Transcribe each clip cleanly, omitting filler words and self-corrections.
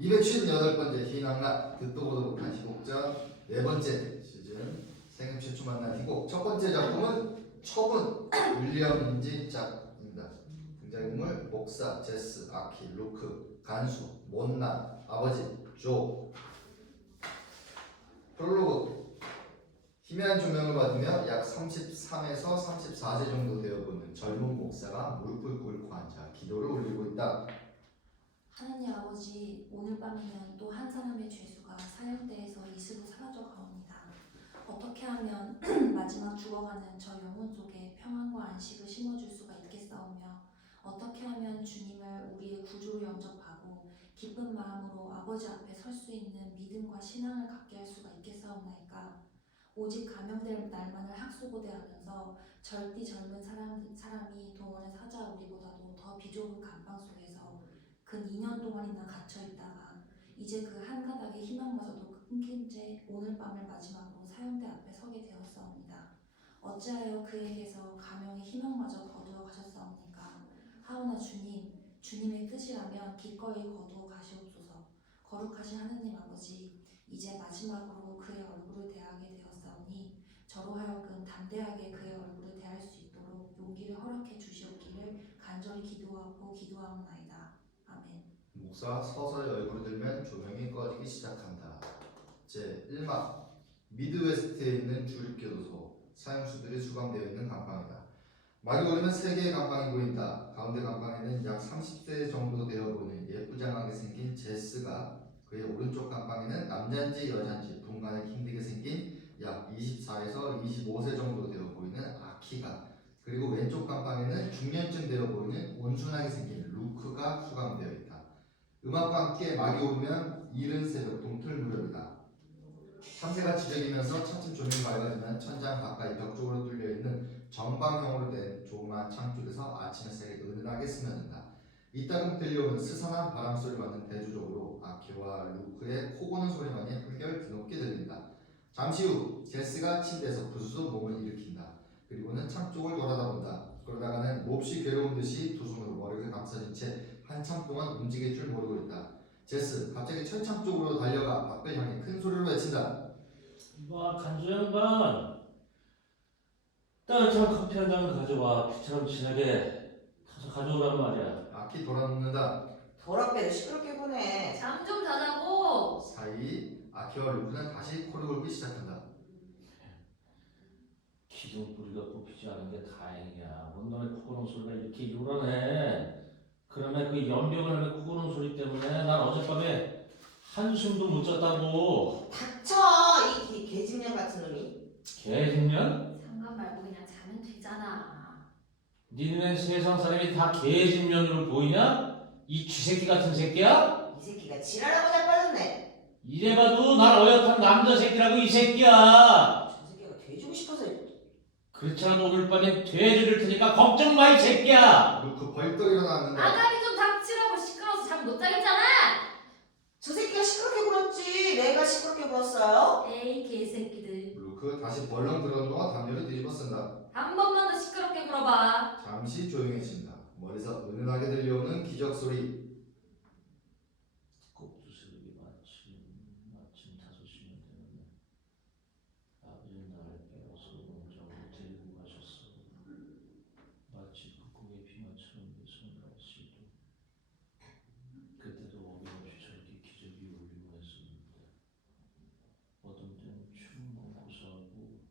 258번째 희망나 듣도 보도 못한 희곡전 네 번째 시즌 생애 최초 만난 희곡. 첫 번째 작품은 처분 윌리엄 인지 작입니다. 등장인물 목사, 제스, 아키, 루크, 간수, 못난, 아버지, 조. 프롤로그. 희미한 조명을 받으며 약 33에서 34세 정도 되어 보는 젊은 목사가 무릎을 꿇고 앉아 기도를 올리고 있다. 하나님 아버지, 오늘 밤이면 또 한 사람의 죄수가 사형대에서 이슬로 사라져 가옵니다. 어떻게 하면 마지막 죽어가는 저 영혼 속에 평안과 안식을 심어줄 수가 있겠사오며, 어떻게 하면 주님을 우리의 구주로 영접하고 기쁜 마음으로 아버지 앞에 설 수 있는 믿음과 신앙을 갖게 할 수가 있겠사옵나이까. 오직 감염될 날만을 학수고대하면서 절대 젊은 사람이 동원의 사자 우리보다도 더 비좁은 감방 속에서 근 2년 동안이나 갇혀 있다가 이제 그 한 가닥의 희망마저도 끊긴 채 오늘 밤을 마지막으로 사형대 앞에 서게 되었사옵니다. 어찌하여 그에게서 가명의 희망마저 거두어 가셨사옵니까? 하오나 주님, 주님의 뜻이라면 기꺼이 거두어 가시옵소서. 거룩하신 하느님 아버지, 이제 마지막으로 그의 얼굴을 대하게 되었사오니 저로 하여금 담대하게 그의 얼굴을 대할 수 있도록 용기를 허락해 주시옵기를 간절히 기도하옵나이다. 아멘. 목사 서서히 얼굴을 들면 조명이 꺼지기 시작한다. 제1막 미드웨스트에 있는 주립교도소. 사형수들이 수감되어 있는 감방이다. 막이 오르면 3개의 감방이 보인다. 가운데 감방에는 약 30세 정도 되어 보이는 예쁘장하게 생긴 제스가, 그의 오른쪽 감방에는 남잔지 여잔지 분간에 힘들게 생긴 약 24에서 25세 정도 되어 보이는 아키가, 그리고 왼쪽 감방에는 중년쯤 되어 보이는 온순하게 생긴 루크가 수감되어 있다. 음악과 함께 막이 오르면 이른 새벽 동틀 무렵이다. 참새가 지저귀면서 차츰 조명이 밝아지면 천장 가까이 벽 쪽으로 뚫려있는 정방형으로 된 조그마한 창 쪽에서 아침 햇살이 은은하게 스며든다. 이따금 들려오는 스산한 바람소리를 맞는 대조적으로 아키와 루크의 코 고는 소리만이 한결 드높게 들린다. 잠시 후 제스가 침대에서 부스스 몸을 일으킨다. 그리고는 창 쪽을 돌아다본다. 그러다가는 몹시 괴로운 듯이 두 손으로 머리를 감싸진 채 한참 동안 움직일 줄 모르고 있다. 제스, 갑자기 철창 쪽으로 달려가 밖을 향해 큰 소리로 외친다. 와, 간수 양반, 따뜻한 커피 한 잔 가져와. 귀처럼 진하게 타서 가져오란 말이야. 아키 돌아눕는다. 더럽게도 시끄럽게 보네. 잠 좀 자자고. 사이 아키와 루크는 다시 코를 골기 시작한다. 기둥뿌리가 뽑히지 않은 게 다행이야. 원놈의 코 고는 소리가 이렇게 요란해. 그러면 그 연병을 코 고는 소리 때문에 난 어젯밤에 한숨도 못 잤다고. 닥쳐, 이 개집년 같은 놈이. 개집년? 상관 말고 그냥 자면 되잖아. 니네 세상 사람이 다 개집년으로 보이냐? 이 쥐새끼 같은 새끼야? 이 새끼가 지랄하고 자빠졌네. 이래 봐도 날 어엿한 남자 새끼라고 이 새끼야. 저 새끼가 돼주고 싶어서. 그렇지 않아도 오늘 밤엔 돼줄 테니까 걱정 마 이 새끼야. 루크 벌떡 일어났는데 아가리 좀 닥치라고. 시끄러워서 잠 못 자겠잖아. 저 새끼가 시끄럽게 굴었지. 내가 시끄럽게 굴었어요? 에이 개새끼들. 루크 다시 벌렁 들어온 동안 담요를 뒤집어 쓴다. 한 번만 더 시끄럽게 굴어봐. 잠시 조용해진다. 머리서 은은하게 들려오는 기적 소리. 꼭두 새벽에 마침 5시면 되는데 아버지 나를 깨워서 농장으로 데리고 가셨어. 마치 북극의 빙하처럼 내 손을 날씨도. 그때도 어김없이 저렇게 기저귀 올리고 했었는데 어떤 때는 추운 고소하고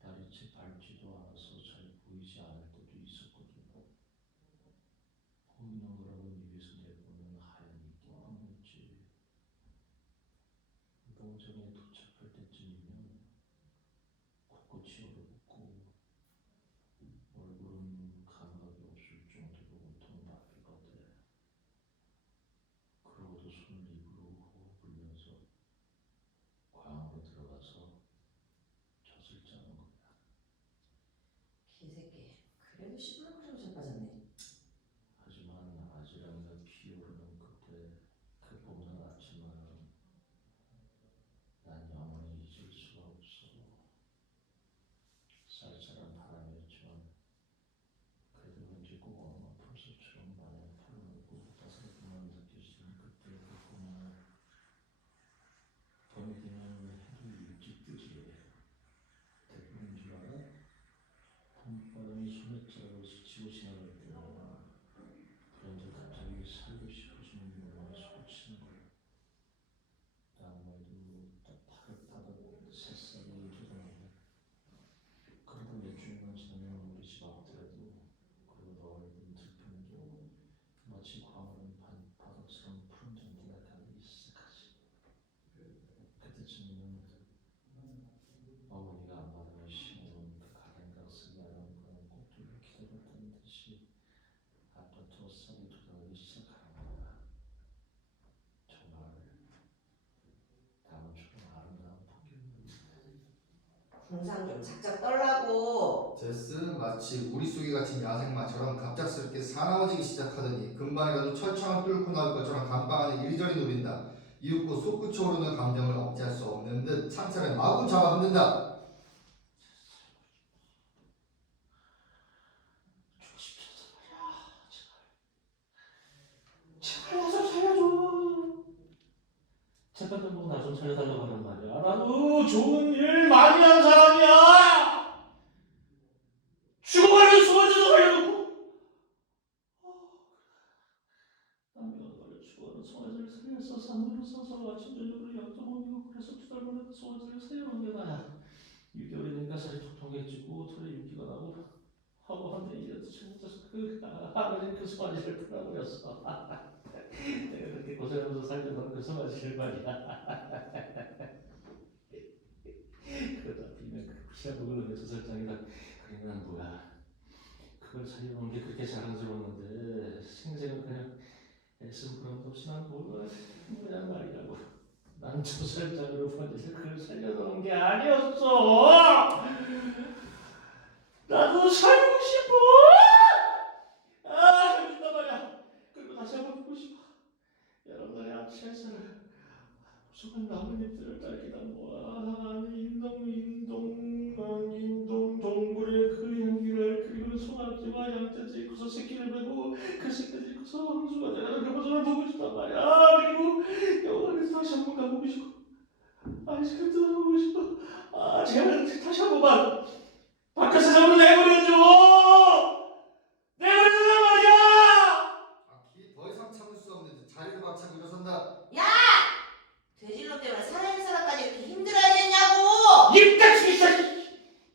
발이 채 닳지도 않아서 잘 보이지 않을 때도 있었거든. 보이는 거라곤 영상 좀 작작 떨라고. 제스 마치 우리 속에 갇힌 야생마처럼 갑작스럽게 사나워지기 시작하더니 금방이라도 철창을 뚫고 나올 것처럼 감방 안에 이리저리 누린다. 이윽고 솟구쳐 오르는 감정을 억제할 수 없는 듯 창살에 마구 잡아 흔든다. 죽고 싶어서 말이야. 제발 나 좀 살려줘. 제발 좀 나 좀 살려달라고 하란 말이야. 나도 좋은 일 많이 한 사람이야. 죽어가는 수원에서 살려놓고 남녀가 걸려 죽어가는 송아지를 살려서 산으로 서서 아침저녁으로 약도 먹이고 그래서 2달 만에 송아지를 살려놓은 게 나야. 6개월이 되니까 살이 톡톡해지고 털에 윤기가 나고 하고 한데 이래도 잘못해서 아버지는 그 송아지를 팔아버렸어. 내가 그렇게 고생하면서 살려놓은 그 송아지를 말이야. 그러다 비면 그 피아노를 위해서 설정이다. 그러면 뭐야? 그걸 살려놓은 게 그렇게 자랑스러웠는데 생생은 그냥 애쓴 그런 없이 난 뭐야 말이라고. 난 조설장으로 번지를 그걸 살려놓은 게 아니었어. 나도 살고 싶어. 아, 재밌단 말이야. 그리고 다시 한번 보고 싶어. 여러분의 앞채사를 무성한 나뭇잎들을 딸기다 모아 인동 동굴의 그 향기를 그리고 송아지와 양떼지 있고서 새끼를 베고 그 새끼들이 있고서 황수가 되는 그 모습을 보고 싶단 말이야. 그리고 영화에서 다시 한번 가보고 싶어. 아이스크림도 먹고 싶어. 아, 제발 다시 한 번만 바깥 세상으로 내버려줘. 내버려줘 말이야. 아키 더 이상 참을 수 없는 듯 자리를 박차고 일어선다. 야! 돼지놈 때문에 사람까지 이렇게 힘들어야겠냐고! 입 닥치기 시작.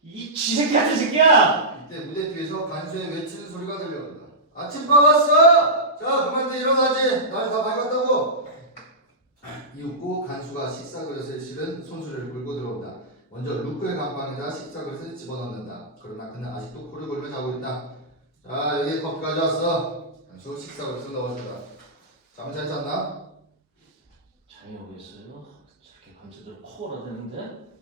이 쥐새끼 같은 새끼야. 이때 무대 뒤에서 간수의 외치는 소리가 들려온다. 아침밥 왔어! 자 그만들 일어나지. 날이 다 밝았다고. 이윽고 간수가 식사 그릇을 실은 손수레를 끌고 들어온다. 먼저 루크의 감방에다 식사 그릇을 집어넣는다. 그러나 그는 아직도 코를 골며 자고 있다. 자 여기 커피 가져왔어. 간수 식사 그릇을 넣어준다. 잠은 잘 잤나? 잠이 오겠어요? 저렇게 밤새도록 코가 되는데?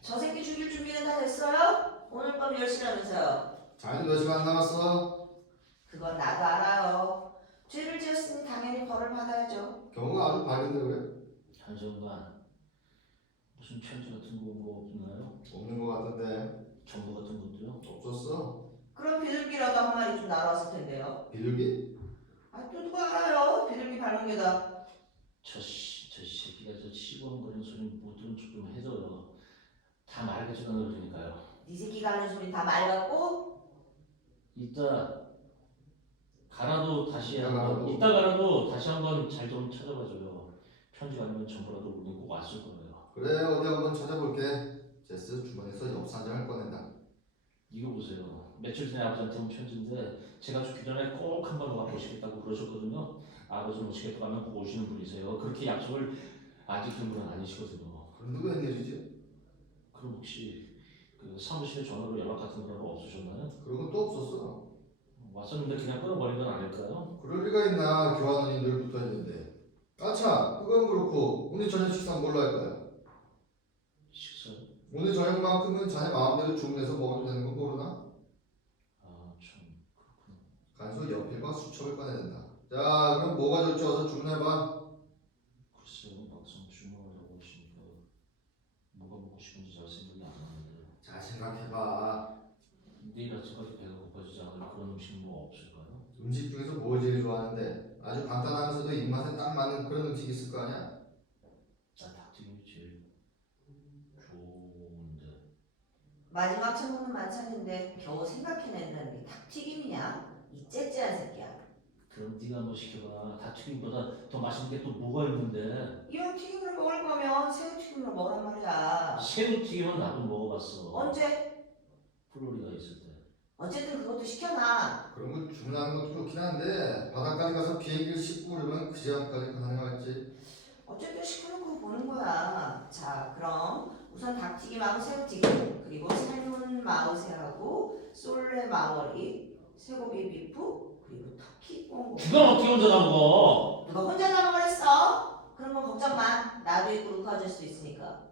저 새끼 죽일 준비는 다 됐어요? 오늘 밤 10시라면서요. 자는 몇 시간 남았어? 그건 나도 알아요. 죄를 지었으니 당연히 벌을 받아야죠. 경우가 아주 밝은데 그래? 한정관 무슨 편지 같은 거 뭐 없나요? 없는 것 같은데. 정보 같은 것도요? 없었어. 그럼 비둘기라도 한 마리 좀 날아왔을 텐데요. 비둘기? 아, 또 누가 알아요? 비둘기 발명계다. 저 새끼가 저 시범거리는 소리 못 들은 척 좀 해줘요. 다 말해주는 그러니까요. 네 새끼가 하는 소리 다 맑았고? 이따 가라도 다시 이따 한번 가라도. 이따 가라도 다시 한번 잘 좀 찾아봐줘요. 편지가 아니면 전부라도 우린 꼭 왔을 거예요. 그래 어디 한번 찾아볼게. 제스 주머니에서 엽서 한 장을 꺼낸다. 이거 보세요. 며칠 전에 아버지한테 온 편지인데 제가 죽기 전에 꼭 한 번 와보시겠다고 그러셨거든요. 아버지 모시겠다고 하면 꼭 오시는 분이세요. 그렇게 약속을 안 지킨 분은 아니시거든요. 그럼 누가 웬일이지? 그럼 혹시 그 사무실에 전화로 연락 같은 거는 없으셨나요? 그런 건 또 없었어. 왔었는데 그냥 끊어버린 건 아닐까요? 그럴 리가 있나. 교환원이 늘 붙어있는데. 아차 그건 그렇고 오늘 저녁 식사 뭘로 할 거야? 식사요? 오늘 저녁만큼은 자네 마음대로 주문해서 먹어도 되는 건 모르나? 아, 참 그렇구나. 간수 연필과 수첩을 꺼내는다. 자 그럼 뭐가 좋지 어서 주문해봐. 글쎄요, 막상 주문하려고 하시니까 뭐가 먹고 싶은지 잘 생각이 안 나는데 잘 생각해봐. 내일 아침까지 배가 고파지지 않을 그런 음식 뭐 없을까요? 음식 중에서 뭘 제일 좋아하는데? 아주 간단하면서도 입맛에 딱 맞는 그런 음식이 있을 거 아니야? 난 닭튀김이 제일 좋은데. 마지막 천국은 만찬인데 겨우 생각해낸다는 게 닭튀김이냐? 이 째째한 새끼야. 그럼 네가 뭐 시켜봐. 닭튀김보다 더 맛있는 게 또 뭐가 있는데? 이왕 튀김을 먹을 거면 새우튀김으로 먹으란 말이야. 새우튀김은 나도 먹어봤어. 언제? 플로리다 있을 때. 어쨌든 그것도 시켜놔. 그런 거 주문하는 것도 좋긴 한데 바닷가에 가서 비행기를 싣고 오려면 그 시간까지 가능할지. 어쨌든 시켜놓고 보는 거야. 자, 그럼 우선 닭튀김하고 새우튀김, 그리고 삶은 마우새하고 솔레 마워리, 쇠고기 비프, 그리고 터키 꽁고. 그건 어떻게 혼자 다 먹어? 누가 혼자 다 먹으랬어? 그런 건 걱정 마. 나도 있고 루카 아저씨도 있으니까.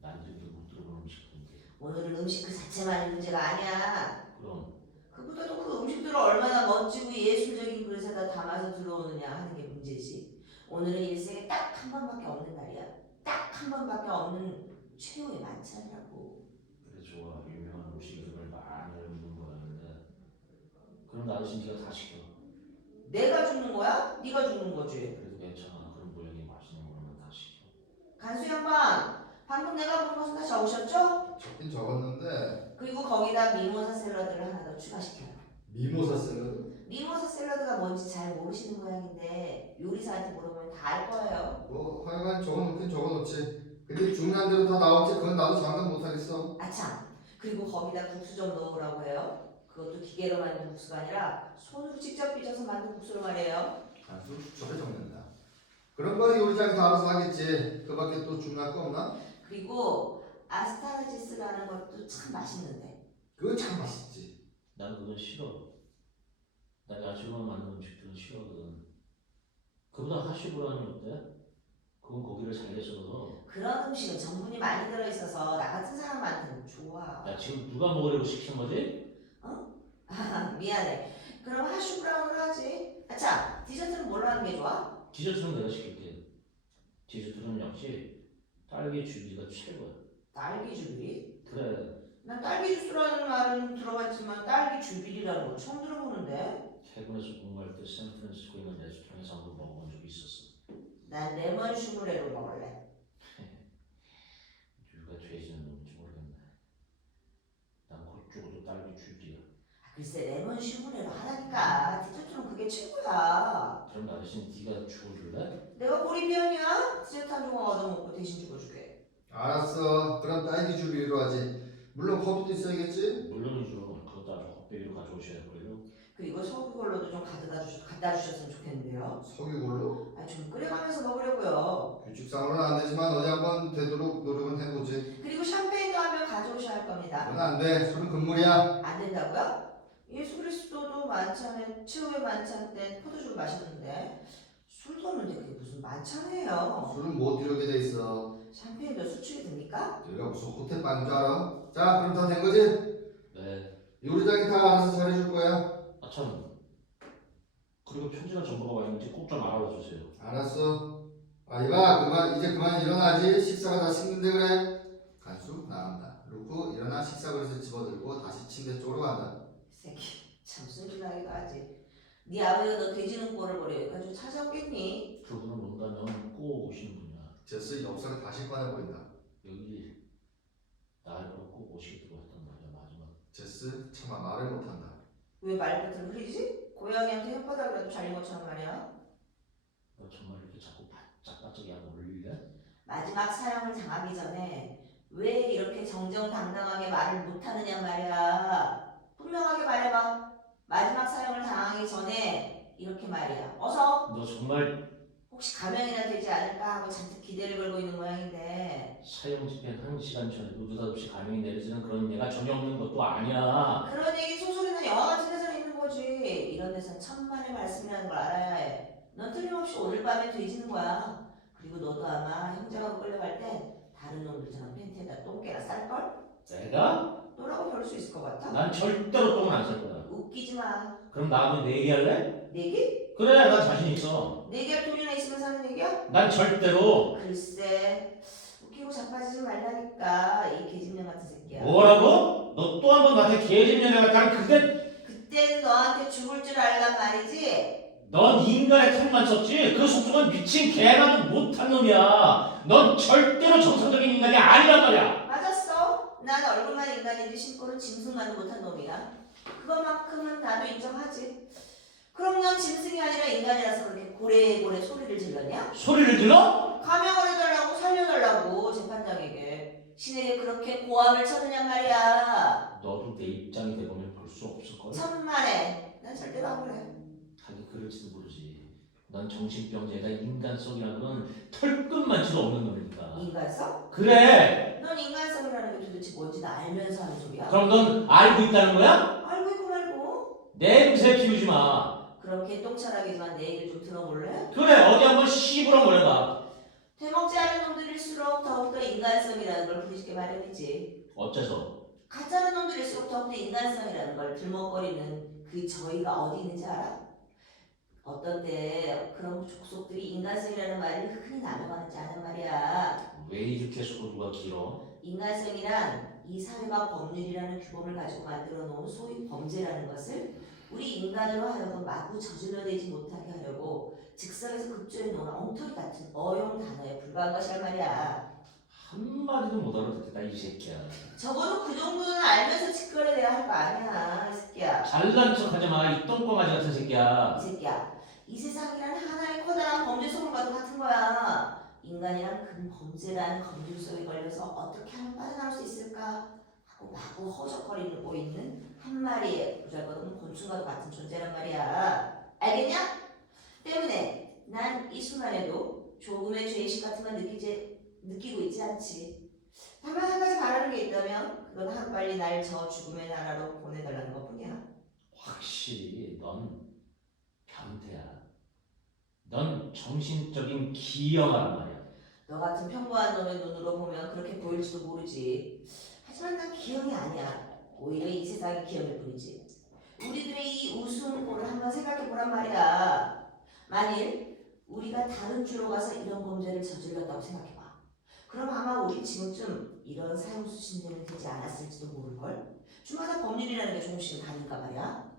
난 되게 못 들어본 음식인데. 오늘은 음식 그 자체만이 문제가 아니야. 그럼 그보다도 그 음식들을 얼마나 멋지고 예술적인 그릇에다 담아서 들어오느냐 하는 게 문제지. 오늘은 일생에 딱 한 번밖에 없는 날이야. 딱 한 번밖에 없는 최후의 만찬이라고. 그래 좋아. 유명한 음식들을 많이 먹는 모양인데 그럼 나 대신 네가 다 시켜. 내가 죽는 거야? 네가 죽는 거지. 그래도 괜찮아. 그런 모양이 맛있는 거면 다 시켜. 간수 양반, 방금 내가 본 것은 다 적으셨죠? 적긴 적었는데 그리고 거기다 미모사 샐러드를 하나 더 추가시켜요. 미모사 샐러드? 미모사 샐러드가 뭔지 잘 모르시는 모양인데 요리사한테 물어보면 다 알 거예요. 뭐 하여간 적어놓긴 적어놓지. 근데 중요한 대로 다 나올지 그건 나도 장담 못하겠어. 아참, 그리고 거기다 국수 좀 넣으라고 해요. 그것도 기계로 만든 국수가 아니라 손으로 직접 빚어서 만든 국수를 말해요. 간수 수첩에 적는다. 그런 거 요리장이 다 알아서 하겠지. 그밖에 또 중요할 거 없나? 그리고 아스타라지스라는 것도 참 맛있는데. 그거 참 맛있지. 난 그건 싫어. 나 야채로 만든 음식들은 싫어하거든. 그보다 하시브라니 어때? 그건 고기를 잘게 썰어서. 그런 음식은 전분이 많이 들어있어서 나 같은 사람한테는 좋아. 야 지금 누가 먹으려고 시킨 거지? 아, 미안해. 그럼 하슈브라운으로 하지. 아차, 디저트는 뭘로 하는 게 좋아? 디저트는 내가 시킬게. 디저트는 역시 딸기 주비가 최고야. 딸기 주빌리? 그래. 난 딸기 주스라는 말은 들어봤지만 딸기 주빌리라는 걸 처음 들어보는데. 해군에서 공부할 때 샌프란시스코 있는 레스토랑에서 한번 먹어본 적이 있었어. 난 레몬 슈브레로 먹을래. 누가 돼지는 놈인지 모르겠네. 난 그쪽으로 딸기 주비야. 글쎄 레몬 슈브레로 하라니까. 디저트는 그게 최고야. 그럼 나 대신 네가 주워줄래? 내가 보리비언이야? 디저트 한 조각 얻어먹고 대신 죽어줄게. 알았어. 그럼 딸기 주비로 하지. 물론 커피도 있어야겠지? 물론이죠. 그것도 아주 헛배기로 가져오셔야 할걸요. 그리고 석유걸로도 좀 갖다 주셨으면 좋겠는데요. 석유골로? 좀 끓여가면서 먹으려고요. 규칙상으로는 안 되지만 어디 한번 되도록 노력은 해보지. 그리고 샴페인도 하면 가져오셔야 할 겁니다. 그건 안 돼. 술은 금물이야. 안 된다고요? 예수 그리스도도 만찬에 최후의 만찬 때 포도주를 마셨는데 술도 없는데 그게 무슨 만찬이에요? 술은 못 이루게 돼 있어. 샴페인도 수출이 됩니까? 여기가 무슨 호텔방인 줄 알아? 자, 그럼 다 된 거지? 네. 요리장이 다 알아서 잘해줄 거야. 아참. 그리고 편지나 정보가 와 있는지 꼭 좀 알아봐 주세요. 알았어. 아, 이봐. 이제 그만 일어나지. 식사가 다 식는데 그래. 간수 나간다. 루크 일어나 식사 그릇을 집어들고 다시 침대 쪽으로 간다. 새끼 참 순진하기도 하지. 네 아버지가 너 돼지 눈꼴을 버려 여기까지 찾아오겠니? 그분은 온다면 꼭 오시는 분이야. 제스 엽서를 다시 꺼내보인다. 여기 날 보러 꼭 오시기로 했단 말이야 마지막. 제스 차마 말을 못한다. 왜 말끝을 흐리지? 고양이한테 혓바닥이라도 잘린 것처럼 말이야. 너 정말 이렇게 자꾸 바짝바짝 약 올릴래? 마지막 사형을 당하기 전에 왜 이렇게 정정당당하게 말을 못하느냐 말이야. 분명하게 말해봐. 마지막 사형을 당하기 전에 이렇게 말이야. 어서. 너 정말 혹시 가면이나 되지 않을까 하고 잔뜩 기대를 걸고 있는 모양인데 사형 집행 1시간 전에도 느닷없이 감형이 내려지는 그런 예가 전혀 없는 것도 아니야. 그런 얘기 소설이나 영화 같은 데서 있는 거지. 이런 데선 천만의 말씀이라는 걸 알아야 해. 넌 틀림없이 오늘 밤에 돼지는 거야. 그리고 너도 아마 형장하고 끌려갈 때 다른 놈들처럼 팬티에다 똥개나 쌀걸? 내가? 너라고 별 수 있을 것 같아? 난 절대로 똥은 안 쌀 거야. 웃기지 마. 그럼 나하고 내기할래? 내기? 그래 난 자신 있어. 내기할 돈이나 있으면 사는 얘기야? 난 절대로. 글쎄 웃기고 자빠지지 말라니까 이 계집년 같은 새끼야. 뭐라고? 너 또 한 번 나한테 개집년에 갔다는 그때는 너한테 죽을 줄 알란 말이지? 넌 인간의 털만 썼지? 그 속성은 미친 개나도 못한 놈이야. 넌 절대로 정상적인 인간이 아니란 말이야. 맞았어. 난 얼굴만 인간인지 심고는 짐승만도 못한 놈이야. 그것만큼은 나도 인정하지. 그럼 넌 짐승이 아니라 인간이라서 그렇게 고래고래 소리를 질렀냐? 소리를 들어? 감형을 해달라고 살려달라고 재판장에게 신에게 그렇게 고함을 쳤느냐 말이야. 너도 내 입장이 되보면 볼 수 없을걸? 천만에 난 절대로 안 그래. 하긴 그럴지도 모르지. 넌 정신병자에다 인간성이라는 건 털끝만치도 없는 놈이니까. 인간성? 그래! 넌 인간성이라는 게 도대체 뭔지 알면서 하는 소리야? 그럼 넌 알고 있다는 거야? 알고 있고 말고. 냄새 피우지 마. 그렇게 똥차라기지만 내 얘기를 좀 들어볼래? 그래 어디 한번 씹으렁거려봐. 대먹지 않은 놈들일수록 더욱더 인간성이라는 걸 부리시게 마련이지. 어째서? 가짜는 놈들일수록 더욱더 인간성이라는 걸 들먹거리는 그 저희가 어디 있는지 알아? 어떤 때 그런 족속들이 인간성이라는 말을 흔히 남용하는지 아는 말이야. 왜 이렇게 소두가 길어? 인간성이란 이 사회가 법률이라는 규범을 가지고 만들어 놓은 소위 범죄라는 것을 우리 인간으로 하여금 마구 저질러내지 못하게 하려고 즉석에서 급조해 놓은 엉터리 같은 어용 단어에 불과한 것이란 말이야. 한마디도 못 알아듣겠다 이 새끼야. 적어도 그 정도는 알면서 짓거려내야 할 거 아니야, 이 새끼야. 잘난 척하지 마, 이 똥꼬마지 같은 새끼야. 이 새끼야. 이 세상이란 하나의 커다란 범죄 속물과도 같은 거야. 인간이란 그 범죄라는 검증 속에 걸려서 어떻게 하면 빠져나올 수 있을까 하고 마구 허적거리고 있는 한 마리의 보잘것없는 곤충과도 같은 존재란 말이야. 알겠냐? 때문에 난 이 순간에도 조금의 죄의식 같은 건 느끼고 있지 않지. 다만 한 가지 바라는 게 있다면 그건 하루빨리 날 저 죽음의 나라로 보내달라는 것뿐이야. 확실히 넌 변태야. 넌 정신적인 기형아란 말이야. 너 같은 평범한 놈의 눈으로 보면 그렇게 보일지도 모르지. 하지만 난 기형이 아니야. 오히려 이 세상이 기형일 뿐이지. 우리들의 이 우스운 꼴을 한번 생각해 보란 말이야. 만일 우리가 다른 주로 가서 이런 범죄를 저질렀다고 생각해봐. 그럼 아마 우리 지금쯤 이런 사형수신되는 되지 않았을지도 모를걸? 주마다 법률이라는 게 조금씩은 다르니까 말이야.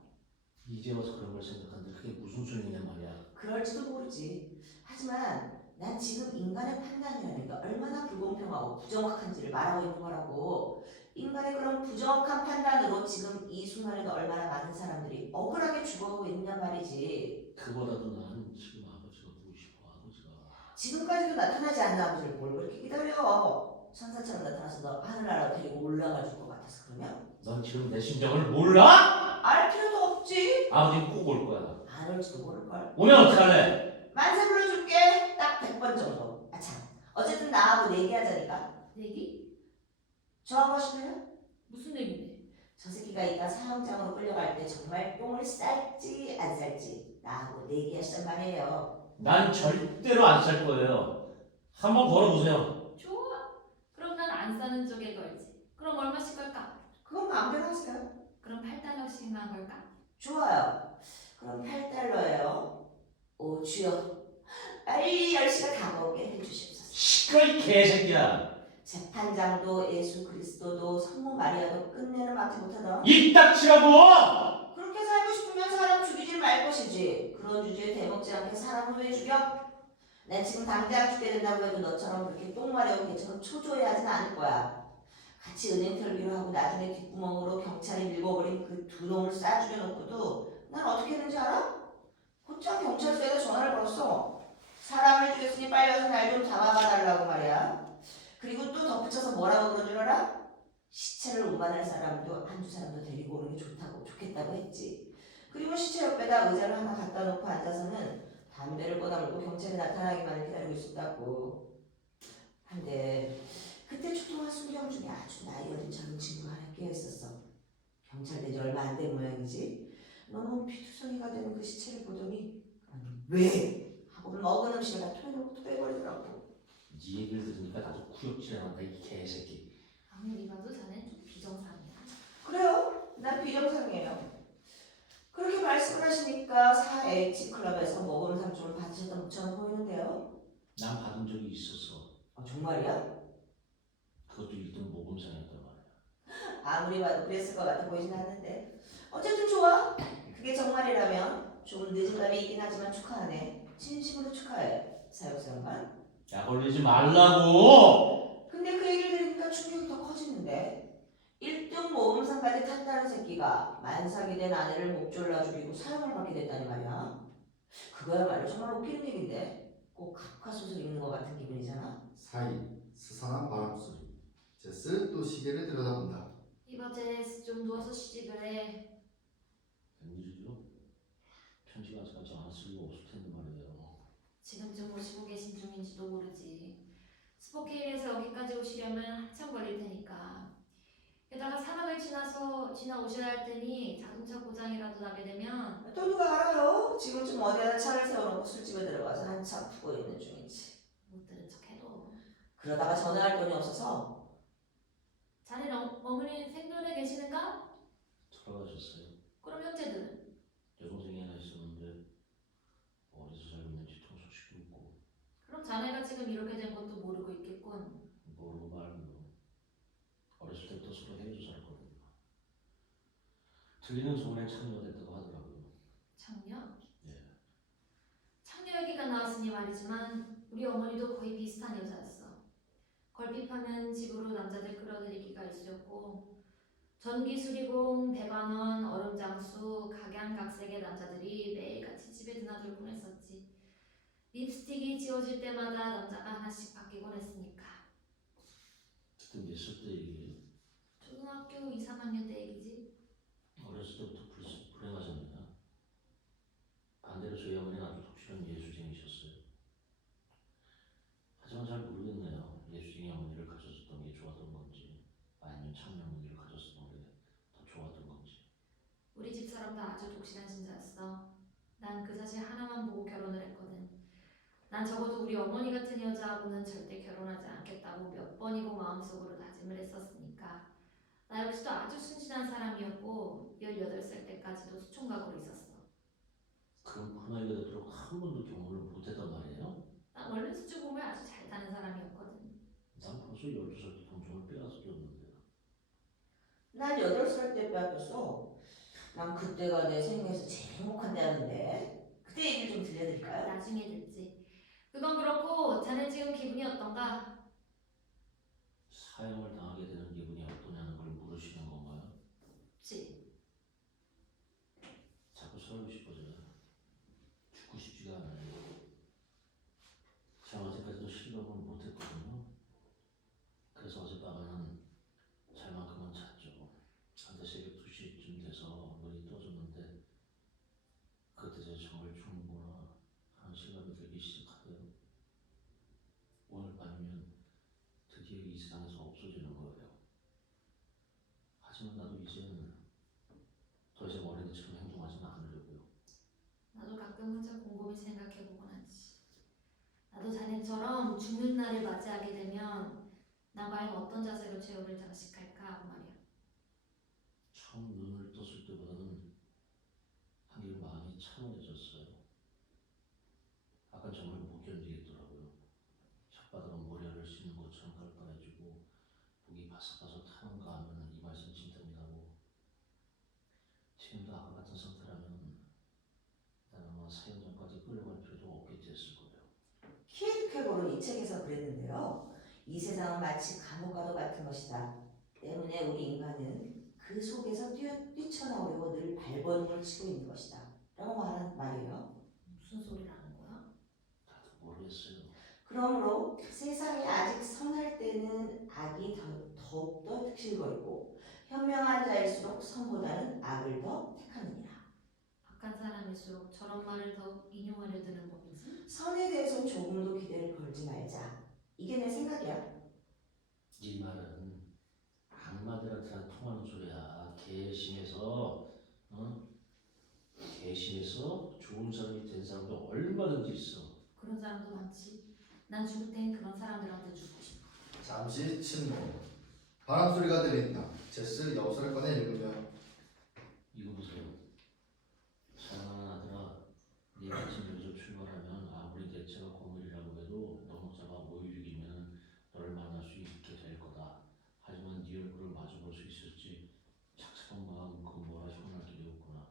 이제 와서 그런 걸 생각하는데 그게 무슨 소용이냐 말이야. 그럴지도 모르지. 하지만 난 지금 인간의 판단이라는 게 얼마나 불공평하고 부정확한지를 말하고 있는 거라고. 인간의 그런 부정확한 판단으로 지금 이 순간에도 얼마나 많은 사람들이 억울하게 죽어가고 있느냐 말이지. 그보다도 난 지금 아버지가 보고 싶어. 아버지가. 지금까지도 나타나지 않는 아버지를 뭘 그렇게 기다려. 천사처럼 나타나서 너 하늘나라로 데리고 올라가 줄 것 같아서 그러면? 넌 지금 내 심정을 몰라? 알 필요도 없지. 아버지는 꼭 올 거야. 안 올지도 모를걸. 오면 어떡할래? 만세 불러줄게. 딱 100번 정도. 아 참. 어쨌든 나하고 내기하자니까. 내기? 좋아하고 싶네요? 무슨 내기인데? 저 새끼가 이따 사형장으로 끌려갈 때 정말 똥을 쌀지 안 쌀지 나하고 내기하시단 말이에요. 난 절대로 안 살 거예요. 한번 걸어보세요. 좋아. 그럼 난 안 싸는 쪽에 걸지. 그럼 얼마씩 걸까? 그건 마음대로 하세요. 그럼 8달러씩만 걸까? 좋아요. 그럼 8달러예요. 오 주여 빨리 10시가 다가오게 해주시옵소서. 시끄러 이 개새끼야. 재판장도 예수 그리스도도 성모 마리아도 끝내는 막지 못하던 입 닥치라고! 그렇게 살고 싶으면 사람 죽이지 말 것이지. 그런 주제에 대먹지 않게 사람을 왜 죽여? 난 지금 당장 죽게 된다고 해도 너처럼 그렇게 똥마려운 개처럼 초조해하진 않을 거야. 같이 은행 털기로 하고 나중에 뒷구멍으로 경찰이 밀고버린 그 두 놈을 싸 죽여놓고도 난 어떻게 했는지 알아? 곧장 경찰서에다 전화를 걸었어. 사람을 죽였으니 빨리 와서 날 좀 잡아봐달라고 말이야. 그리고 또 덧붙여서 뭐라고 그런 줄 알아? 시체를 운반할 사람도 한두 사람도 데리고 오는 게 좋겠다고 했지. 그리고 시체 옆에다 의자를 하나 갖다 놓고 앉아서는 담배를 꺼다물고 경찰이 나타나기만을 기다리고 있었다고. 한데 그때 초등한 순경 중에 아주 나이 어린 젊은 친구가 하나 끼어있었어. 경찰 된지 얼마 안 된 모양이지. 너무 피투성이가 되는 그 시체를 보더니 왜? 하고 먹은 음식을 다 토해놓고 또 빼버리더라고. 네 얘기를 들으니까 나도 구역질 난다 이 개새끼. 아무리 봐도 자넨 좀 비정상이야. 그래요? 난 비정상이에요. 그렇게 말씀을 하시니까 4H 클럽에서 모금상 좀 받으셨던 것처럼 보이는데요. 난 받은 적이 있었어. 정말이야? 그것도 1등 모금상이었단 말이야. 아무리 봐도 그랬을 것 같아 보이진 않는데. 어쨌든 좋아. 그게 정말이라면 좀 늦은 감이 있긴 하지만 축하하네. 진심으로 축하해. 사육사관. 야 걸리지 말라고! 근데 그 얘기를 들으니까 충격이 더 커지는데 1등 모금상까지 탔다는 새끼가 만삭이 된 아내를 목졸라 죽이고 사형을 받게 됐다니 말이야. 그거야말로 정말 웃기는 얘기인데 꼭 카프카소설 읽는 것 같은 기분이잖아. 사이 스산한 바람소리. 제스 또 시계를 들여다본다. 이봐 제스 좀 누워서 쉬지 그래. 웬일이죠? 편지가 아직까지 안 쓸 리가 없을 텐데 말이에요. 지금쯤 모시고 계신 중인지도 모르지. 스포케일에서 여기까지 오시려면 한참 걸릴 테니까. 게다가 사막을 지나 오셔야 할 테니 자동차 고장이라도 나게 되면 또 누가 알아요? 지금쯤 어디에다 차를 세워놓고 술집에 들어가서 한참 푸고 있는 중이지. 못 들은 척해도. 그러다가 전화할 돈이 없어서 자네 어머니 생존해 계시는가? 돌아가셨어요. 그럼 형제들은? 여동생이 하나 있었는데 어디서 살고 있는지 통 소식이 없고 그럼 자네가 지금 이렇게 된 것도 모르고 있겠군. 모르고 말고 어렸을 때부터 서로 헤어져 살거든요. 들리는 소문엔 창녀가 됐다고 하더라고요. 창녀? 예. 창녀 얘기가 나왔으니 말이지만 우리 어머니도 거의 비슷한 여자였어. 걸핏하면 집으로 남자들 끌어들이기가 있었고 전기 수리공, 배관원, 얼음장수, 각양각색의 남자들이 매일같이 집에 드나들곤 했었지. 립스틱이 지워질 때마다 남자가 하나씩 바뀌곤 했으니까. 그때 몇살 때 얘기예요? 초등학교 2, 3학년 때 얘기지. 어렸을 때부터 불행하셨네요. 반대로 저희 어머니는 아주 독실한 예수쟁이셨어요. 하지만 잘 모르겠네요. 예수쟁이 어머니를 가졌었던 게 좋았던 건지 아니면 창녀 어머니를 가졌었던 게 더 좋았던 건지. 우리 집 사람도 아주 독실한 신자였어. 난 그 사실 하나만 보고 결혼을 했거든. 난 적어도 우리 어머니 같은 여자하고는 절대 결혼하지 않겠다고 몇 번이고 마음속으로 다짐을 했었으니까. 나 역시도 아주 순진한 사람이었고 18살 때까지도 수총각으로 있었어. 그럼 그 나이가 되도록 한 번도 경험을 못했단 말이에요? 난 원래 수주공을 아주 잘 타는 사람이었거든. 난 벌써 12살 때 동전을 빼앗았었는데. 난 8살 때 빼앗겼어. 난 그때가 내 생에서 제일 행복한 때였는데. 그때 얘기를 좀 들려드릴까요? 나중에 듣지. 그건 그렇고 자네 지금 기분이 어떤가? 사형을 당하게 되는 기분이 어떠냐는 걸 물으시는 건가요? 그치? 자꾸 살고 싶어져요. 죽고 싶지가 않아요. 제가 어제까지도 실감을 못했거든요. 그래서 어젯밤에는 잘만큼은 잤죠. 한데 새벽 2시쯤 돼서 눈이 떠졌는데 그때 제가 정말 죽는구나 하는 실감이 들기 시작하대요. 오늘 밤이면 드디어 이 세상에서 없어지는 거예요. 하지만 나도 이제는 더 이상 어린이처럼 행동하지는 않으려고요. 나도 가끔 혼자 곰곰이 생각해보곤 하지. 나도 자네처럼 죽는 날을 맞이하게 되면 나 과연 어떤 자세로 최후를 장식할까 하고 말이야. 처음 눈을 떴을 때보다는 한결 마음이 차분해졌어요. 아까 정말 못 견디겠더라고요. 혓바닥은 모래알을 씹는 것처럼 깔깔해지고 목이 바삭바삭하는가 하면 이말선 진땀이 나고 지금도 아까 같은 상태라면 나는 아마 사형 전까지 끌려갈 필요도 없게 됐을 거예요. 키에르케고르는 이 책에서 그랬는데요. 이 세상은 마치 감옥과도 같은 것이다. 때문에 우리 인간은 그 속에서 뛰쳐나오려고 늘 발버둥을 치고 있는 것이다. 라고 말한 말이에요. 무슨 소리라는 거야? 나도 모르겠어요. 그러므로 세상이 아직 선할 때는 악이 더욱더 득실거리고 현명한 자일수록 선보다는 악을 더 택하느니라. 악한 사람일수록 저런 말을 더 인용하려 드는 법이지. 선에 대해서는 조금도 기대를 걸지 말자. 이게 내 생각이야. 이 말은 악마들한테 통하는 소리야. 개심해서 개심해서 좋은 사람이 된 사람도 얼마든지 있어. 그런 사람도 많지. 난 죽을 땐 그런 사람들한테 죽고 싶어. 잠시 침묵. 바람 소리가 들린다. 제스 엽서를 꺼내 읽으며 이거 보세요. 사랑하는 아들아, 네가 아침 여기서 출발하면 아무리 대체가 고물이라고 해도 너목자가 5일이면 너를 만날 수 있게 될 거다. 하지만 네 얼굴을 마주볼 수 있을지 착잡한 마음 그 뭐라 표현할 길이 없구나.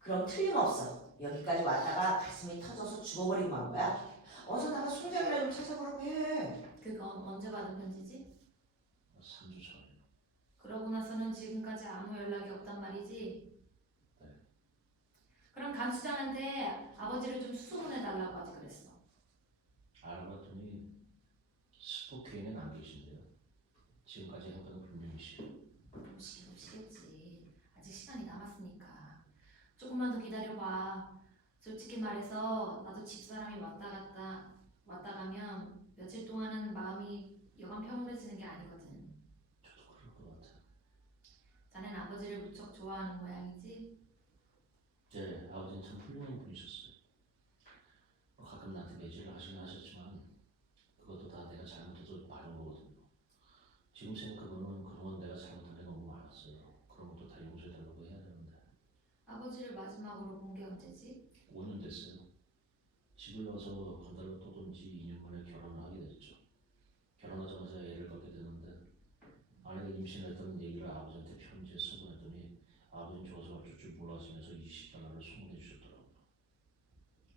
그럼 틀림없어. 여기까지 왔다가 가슴이 터져서 죽어버리고 만 거야. 어서 나가 송장이라 좀 찾아보라고 해. 그건 언제 받은 편지지? 3주 전에. 그러고 나서는 지금까지 아무 연락이 없단 말이지? 네. 그럼 감수장한테 아버지를 좀 수소문해달라고 하지 그랬어. 알아봤더니 스포케이는 안 계신데요. 지금까지 한 건 불명이시죠. 오시겠지. 아직 시간이 남았으니까. 조금만 더 기다려봐. 솔직히 말해서 나도 집사람이 왔다 가면 며칠 동안은 마음이 여간 평온해지는 게 아니거든. 저도 그럴 것 같아요. 자넨 아버지를 무척 좋아하는 모양이지? 네, 아버지는 참 훌륭한 분이셨어요. 가끔 나한테 매질을 하시긴 하셨지만 그것도 다 내가 잘못해서 바른 거거든요. 지금 생각해보면 그동안 내가 집을 나와서 건달로 떠든지 2년 만에 결혼을 하게 됐죠. 결혼하자마자 애를 갖게 되는데 아내가 임신했다는 얘기를 아버지한테 편지에 써보냈더니 아버지는 좋아서 어쩔 줄 몰라서면서 $20를 송금해 주셨더라고요.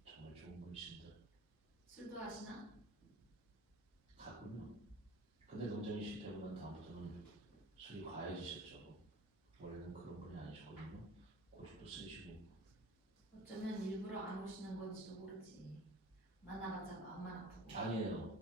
정말 좋은 분이신데 술도 하시나? 가군요. 근데 농장이 실패하고 난 다음부터는 술이 과해지셨죠. 원래는 그런 분이 아니셨거든요. 고집도 세시고. 어쩌면 일부러 안 오시는 건지도 모르지. 만나봤자 마음만 아프고. 아니에요.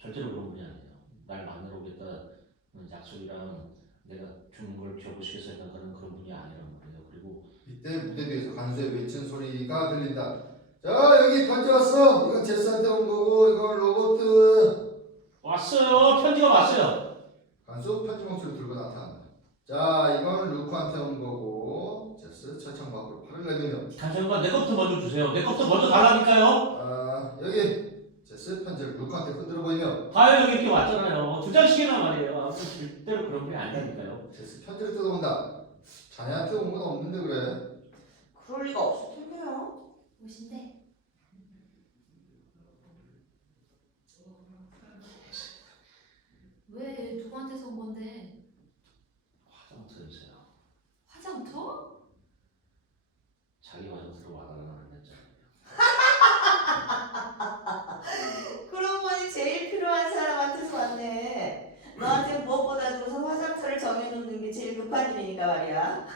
절대로 그런 분이 아니에요. 날 만나러 오겠다는 약속이랑 내가 주는 걸 줘보시겠어 생각하는 그런 분이 아니란 말이에요. 그리고 이때 무대 뒤에서 간수의 외친 소리가 들린다. 자, 여기 편지 왔어. 이건 제스한테 온 거고 이건 로버트. 왔어요. 편지가 왔어요. 간수 편지 봉투를 들고 나타난다. 자, 이건 루크한테 온 거고 제스 철창 밖으로 팔을 내밀며 간수형과 내 것부터 먼저 주세요. 내 것부터 먼저 달라니까요. 아, 여기 제스 편지를 루크한테 흔들어 보이며 봐요, 여기 이렇게 왔잖아요. 2장씩이나 말이에요. 아무튼 절대로 그런 분이 아니라니까요. 제스 편지를 뜯어본다. 자네한테 온 건 없는데 그래. 그럴 리가 없을 텐데요. 무신데? 왜 누구한테서 온 건데? 화장터 주세요. 화장터? 자기 화장터로 와달라는 했잖아요. 그런 분이 제일 필요한 사람한테서 왔네. 너한테 무엇보다도 우선 화장터를 정해놓는 게 제일 급한 일이니까 말이야.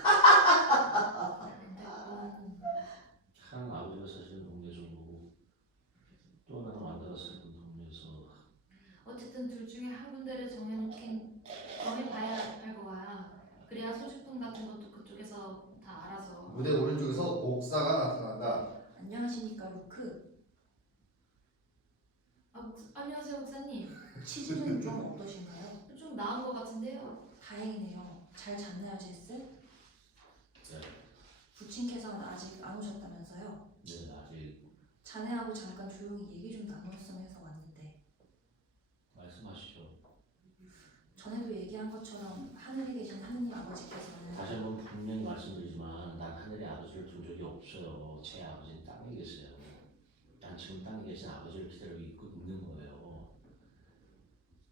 하나는 아버지가 사실은 동네정보고 또 하나는 완다가 살던 동네에서 어쨌든 둘 중에 한 군데를 정해봐야 할 거야. 그래야 소지품 같은 것도 그쪽에서 다 알아서. 무대 오른쪽에서 목사가 나타난다. 안녕하십니까 루크. 안녕하세요 목사님. 치질은 좀 어떠신가요? 좀 나은 것 같은데요. 다행이네요. 잘 잤나요 제스? 네, 부친께서는 아직 안 오셨다면서요? 네 아직 자네하고 잠깐 조용히 얘기 좀 나눴으면 해서 왔는데 말씀하시죠. 전에도 얘기한 것처럼 하늘에 계신 하느님 아버지께서는 다시 한번 분명히 말씀드리지만 난 하늘의 아버지를 둔 적이 없어요. 제 아버지는 땅에 계세요. 난 지금 땅에 계신 아버지를 기다리고 있는 거예요.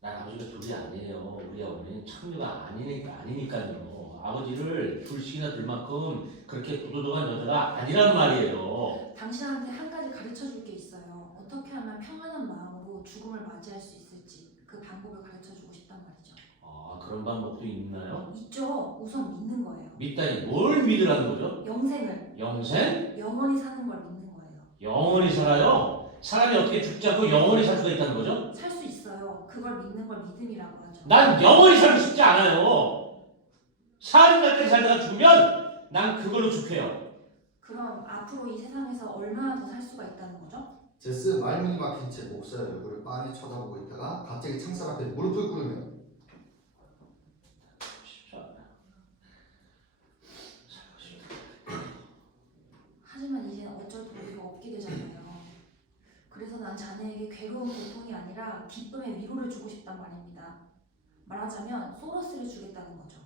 난 아버지가 둘이 아니에요. 우리 어머니는 창녀가 아니니까요. 아버지를 둘씩이나 둘 만큼 그렇게 구도덕한 여자가 아니란 말이에요. 당신한테 한 가지 가르쳐 줄 게 있어요. 어떻게 하면 평안한 마음으로 죽음을 맞이할 수 있을지 그 방법을 가르쳐 주고 싶단 말이죠. 아, 그런 방법도 있나요? 있죠. 우선 믿는 거예요. 믿다니 뭘 믿으라는 거죠? 영생을 영생? 영원히 사는 걸 믿는 거예요. 영원히 살아요? 사람이 어떻게 죽지 않고 영원히 살 수가 있다는 거죠? 살 수 있어요. 그걸 믿는 걸 믿음이라고 하죠. 난 영원히 살고 싶지 않아요. 사는 날까지 살다가 죽으면 난 그걸로 죽해요. 그럼 앞으로 이 세상에서 얼마나 더 살 수가 있다는 거죠? 제스 말문이 막힌 채 목사의 얼굴을 빤히 쳐다보고 있다가 갑자기 창살 앞에 무릎을 꿇으며 쉽지 않아요. 살고 싶어. 하지만 이젠 어쩔 도리가 없게 되잖아요. 그래서 난 자네에게 괴로운 고통이 아니라 기쁨의 위로를 주고 싶단 말입니다. 말하자면 소러스를 주겠다는 거죠.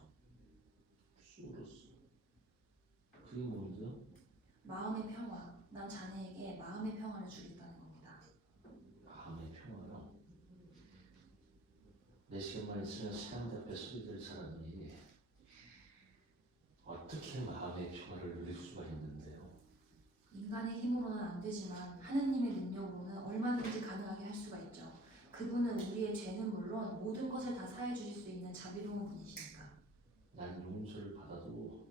소로스. 그게 뭔데요? 마음의 평화. 난 자네에게 마음의 평화를 주겠다는 겁니다. 마음의 평화요. 4시간만 있으면 사람들 앞에 소리들 사람이 어떻게 마음의 평화를 누릴 수가 있는데요? 인간의 힘으로는 안 되지만 하느님의 능력으로는 얼마든지 가능하게 할 수가 있죠. 그분은 우리의 죄는 물론 모든 것을 다 사해 주실 수 있는 자비로운 분이시니까. 난 용서를 받아도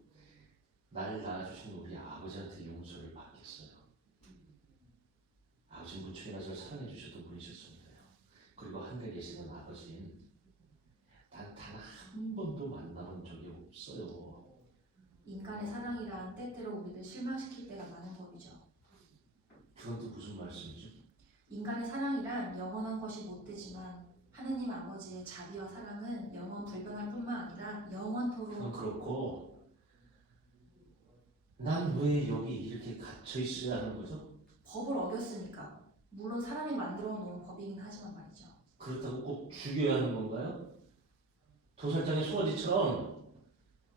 날 낳아주신 우리 아버지한테 용서를 받겠어요. 아버지는 무척이나 절 사랑해 주셨던 분이셨습니다. 그리고 하늘에 계시는 아버지는 난 단 한 번도 만나본 적이 없어요. 인간의 사랑이란 때때로 우리를 실망시킬 때가 많은 법이죠. 그건 또 무슨 말씀이죠? 인간의 사랑이란 영원한 것이 못 되지만 하느님 아버지의 자비와 사랑은 영원 불변할 뿐만 아니라 그건 영원토록. 그렇고 난 왜 여기 이렇게 갇혀 있어야 하는 거죠? 법을 어겼으니까. 물론 사람이 만들어 놓은 법이긴 하지만 말이죠. 그렇다고 꼭 죽여야 하는 건가요? 도살장의 송아지처럼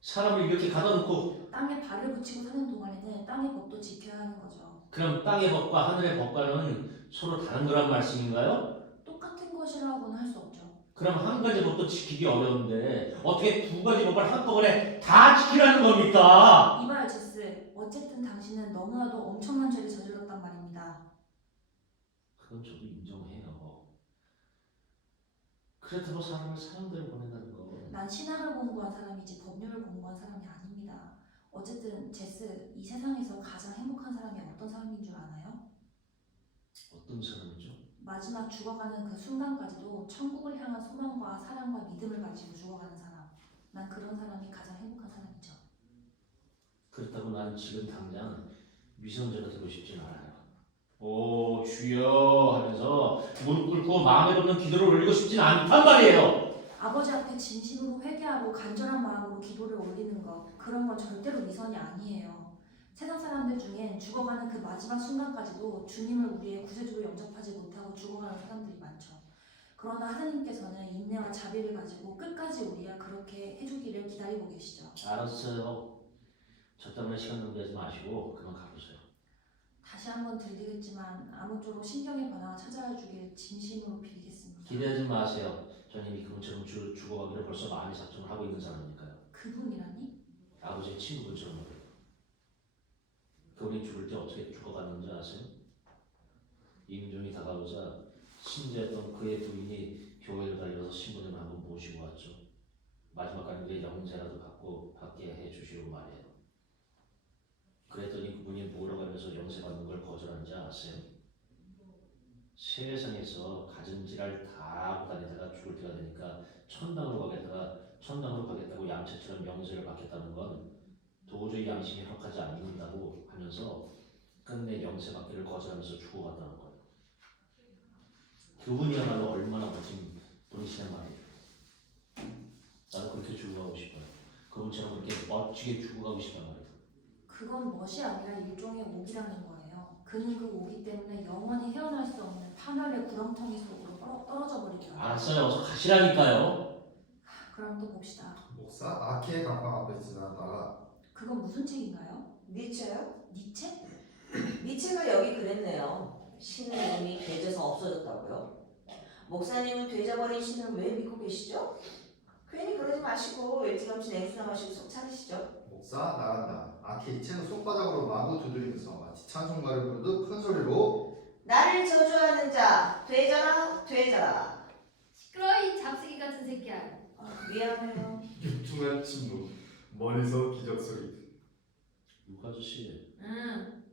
사람을 이렇게 가둬놓고 땅에 발을 붙이고 사는 동안에는 땅의 법도 지켜야 하는 거죠. 그럼 땅의 법과 하늘의 법과는 서로 다른 거란 말씀인가요? 똑같은 것이라고는 할 수 없죠. 그럼 한 가지 법도 지키기 어려운데 어떻게 두 가지 법을 한꺼번에 다 지키라는 겁니까? 이봐요, 제스. 어쨌든 당신은 너무나도 엄청난 죄를 저질렀단 말입니다. 그건 저도 인정해요. 그렇다고 사람을 사형대로 보낸다는 건 난 신학을 공부한 사람이지 법률을 공부한 사람이 아닙니다. 어쨌든 제스, 이 세상에서 가장 행복한 사람이 어떤 사람인 줄 아나요? 어떤 사람이죠? 마지막 죽어가는 그 순간까지도 천국을 향한 소망과 사랑과 믿음을 가지고 죽어가는 사람. 난 그런 사람이 가장 행복한 사람이죠. 그렇다고 나는 지금 당장 위선자가 되고 싶진 않아요. 오 주여 하면서 무릎 꿇고 마음에 없는 기도를 올리고 싶진 않단 말이에요. 아버지 앞에 진심으로 회개하고 간절한 마음으로 기도를 올리는 것, 그런 건 절대로 위선이 아니에요. 세상 사람들 중엔 죽어가는 그 마지막 순간까지도 주님을 우리의 구세주로 영접하지 못하고 죽어가는 사람들이 많죠. 그러나 하느님께서는 인내와 자비를 가지고 끝까지 우리가 그렇게 해주기를 기다리고 계시죠. 알았어요. 저 때문에 시간 낭비하지 마시고 그만 가보세요. 다시 한번 들리겠지만 아무쪼록 신경의 변화가 찾아와 주길 진심으로 빌겠습니다. 기대하지 마세요. 전 이미 그분처럼 죽어가기를 벌써 많이 작정을 하고 있는 사람이니까요. 그분이라니? 아버지의 친구분처럼 말이에요. 그분이 죽을 때 어떻게 죽어갔는지 아세요? 임종이 다가오자 신자였던 그의 부인이 교회를 달려서 신부님을 한번 모시고 왔죠. 마지막 간격에 영세라도 받게 해주시고 말이에요. 그랬더니 그분이 뭐라고 하면서 영세 받는 걸 거절한지 아세요? 세상에서 가진 지랄 다 하고 다니다가 죽을 때가 되니까 천당으로 가겠다고 양채처럼 영세를 받겠다는 건 도저히 양심이 허락하지 않는다고 하면서 끝내 영세 받기를 거절하면서 죽어갔다는 거예요. 그분이야말로 얼마나 멋진 분이시냐 말이에요. 나도 그렇게 죽어가고 싶어요. 그분처럼 그렇게 멋지게 죽어가고 싶단 말이에요. 그건 멋이 아니라 일종의 옥이라는 거예요. 그는 그 옥이 때문에 영원히 헤어날 수 없는 파멸의 구렁텅이 속으로 떨어져 버리죠. 알았어요. 어서 가시라니까요. 그럼 또 봅시다. 목사 아키의 감방 앞에 지나다가 그건 무슨 책인가요? 니체요? 니체? 니체가 여기 그랬네요. 신은 이미 되져서 없어졌다고요. 목사님은 되져버린 신을 왜 믿고 계시죠? 괜히 그러지 마시고 일찌감치 냉수나 마시고 속 차리시죠. 목사 나간다. 아키 이 책을 손바닥으로 마구 두드리면서 마치 찬송가를 부르듯 큰 소리로 나를 저주하는 자 되져라 되져라. 시끄러워 이 잡식이 같은 새끼야. 미안해요. 육중한 침묵 멀리서 기적 소리. 루카 아저씨, 응.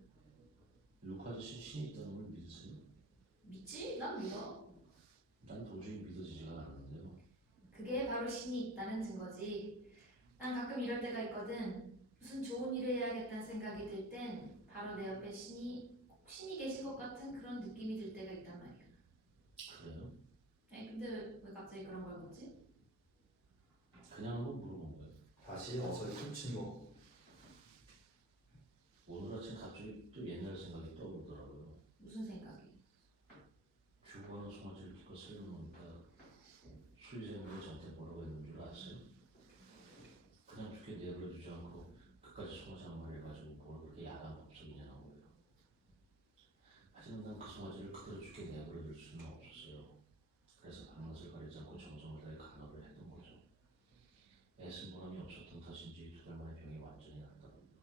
루카 아저씨 신이 있다는 걸 믿으세요? 믿지? 난 믿어. 난 도저히 믿어지지가 않는데요. 그게 바로 신이 있다는 증거지. 난 가끔 이럴 때가 있거든. 무슨 좋은 일을 해야겠다는 생각이 들 땐 바로 내 옆에 꼭 신이 계신 것 같은 그런 느낌이 들 때가 있단 말이야. 그래요? 아니 근데 왜 갑자기 그런 걸 묻지? 그냥 한번 물어본 거예요. 다시 어설픈 침묵. 오늘 아침 갑자기 또 옛날 생각이 떠오르더라고요. 무슨 생각이? 죽어가는 송아지를 기껏 세워놓으니까 수의사님이 저한테 뭐라고 했는 줄 아세요? 그냥 죽게 내버려두지 않고 끝까지 송아지 한 마리를 가지고 뭐가 그렇게 야단 법석이냐는 거예요. 하지만 난 그 송아지를 그대로 죽게 내버려둘 수는 없었어요. 그래서 밤낮을 가리지 않고 정성을 다해 간호를 했던 거죠. 애쓴 보람이 없었던 탓인지 2달 만에 병이 완전히 났답니다.